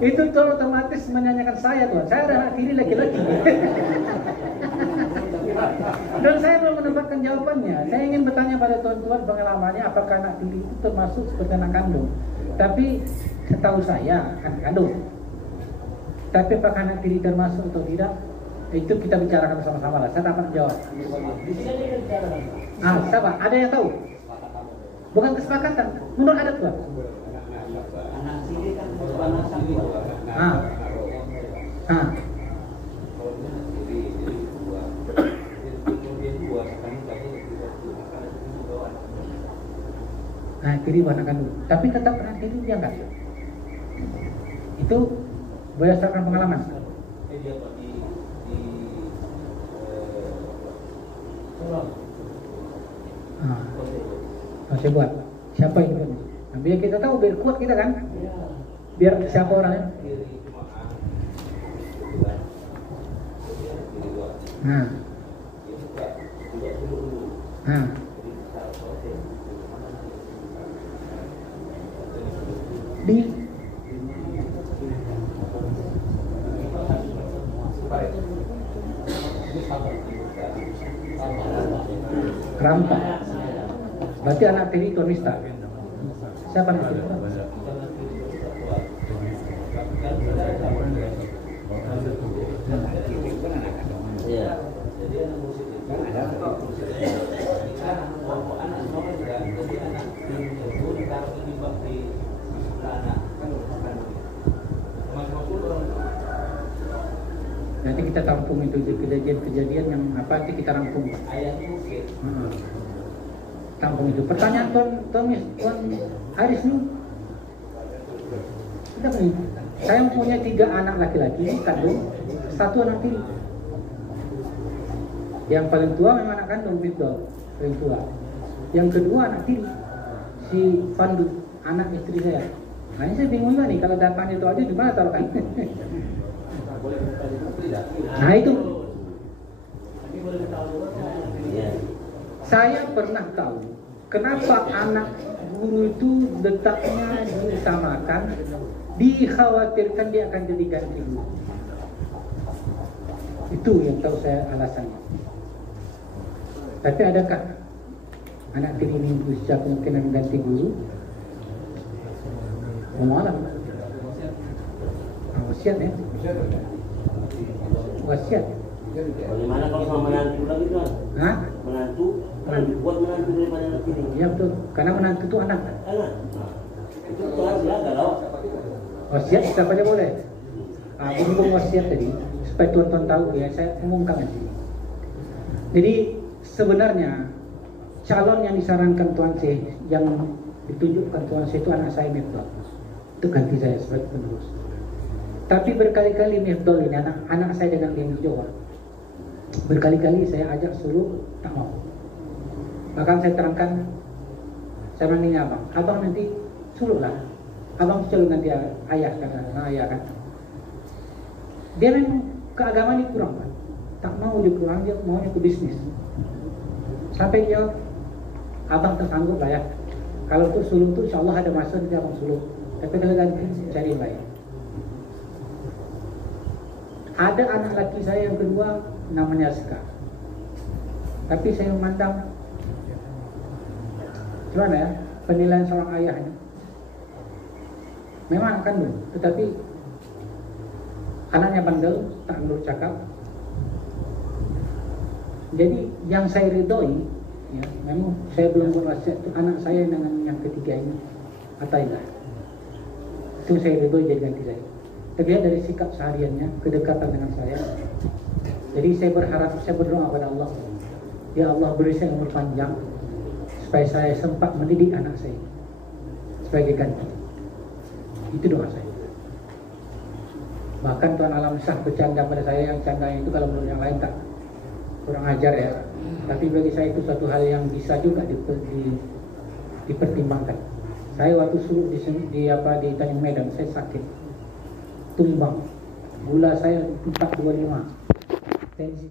Itu tuh otomatis menanyakan saya tuh. Saya ada anak tiri laki-laki. Dan saya belum mendapatkan jawabannya. Saya ingin bertanya pada tuan-tuan pengalamannya, apakah anak tiri itu termasuk seperti anak kandung. Tapi setahu saya anak kandung. Tapi apakah anak tiri termasuk atau tidak, itu kita bicarakan bersama-sama lah. Saya tak dapat jawab. Siapa? Ada yang tahu? Bukan kesepakatan. Menurut adat tuan. Anak tiri kan bukan nasab tuan. Nah, tiri anak kandung. Tapi tetap anak tiri diangkat. Itu berdasarkan pengalaman. Saya buat. Siapa ini? Nah, biar kita tahu, biar kuat kita kan. Biar siapa orangnya. Nah. Di Rampak. Berarti anak tiri Tuan Mista. Siapa anak tiri? Nanti kita tampung itu kejadian-kejadian yang apa, nanti kita rangkum. Tampung itu. Pertanyaan Tuan Haris nih. Saya mempunyai 3 anak laki-laki kandung, 1 anak tiri. Yang paling tua memang anak kandung, betul, paling tua. Yang kedua anak tiri, si Pandu, anak istri saya. Nah, ini saya bingung juga nih, kalau datanya itu aja di mana taruhkan? Nah itu. Saya pernah tahu kenapa anak guru itu letaknya diutamakan, dikhawatirkan dia akan jadi ganti guru. Itu yang tahu saya alasannya. Tapi adakah anak tiri ini bisa kemungkinan ganti guru? Malam. Wasiat ya. Wasiat. Bagaimana kalau sama menantu lagi tuan? Hah? Menantu buat menantu daripada anak ini. Iya betul. Karena menantu itu anak. Anak. Itu tuan silakan loh. Wasiat siapa aja boleh. Berhubung wasiat tadi, supaya tuan-tuan tahu ya, saya umumkan nanti. Jadi sebenarnya calon yang disarankan Tuan Syekh, yang ditunjukkan Tuan Syekh itu anak saya Mifdal. Itu ganti saya sebagai penerus. Tapi berkali-kali Mifdal ini anak saya dengan dia di Jawa. Berkali-kali saya ajak suruh, tak mau. Bahkan saya terangkan, saya manggilnya abang nanti suruhlah. Abang suruh nanti ayah kan. Dia memang keagamaan dikurang kan. Tak mau dikurang, dia maunya ke bisnis. Sampai jawab, abang tersanggup lah ya. Kalau tuh sulung tuh insya Allah ada masa nanti abang sulung. Tapi kalau ganti cari yang lain. Ada anak laki saya yang kedua namanya Ska. Tapi saya memandang gimana ya, penilaian seorang ayah ini. Memang kandung, tetapi anaknya bandel, tak menurut cakap. Jadi yang saya ridhoi, ya, memang saya belum berwasiat itu anak saya dengan yang ketiga ini, Atailah. Itu saya ridhoi jadi ganti saya. Terlihat dari sikap sehariannya, kedekatan dengan saya. Jadi saya berharap, saya berdoa pada Allah, ya Allah beri saya umur panjang supaya saya sempat mendidik anak saya sebagai ganti. Itu doa saya. Bahkan Tuan Alam Syah bercanda pada saya, yang canda itu kalau menurut yang lain tak kurang ajar ya. Tapi bagi saya itu suatu hal yang bisa juga dipertimbangkan. Saya waktu suruh di Tanjung Medan, saya sakit, tumbang, gula saya 425, tensi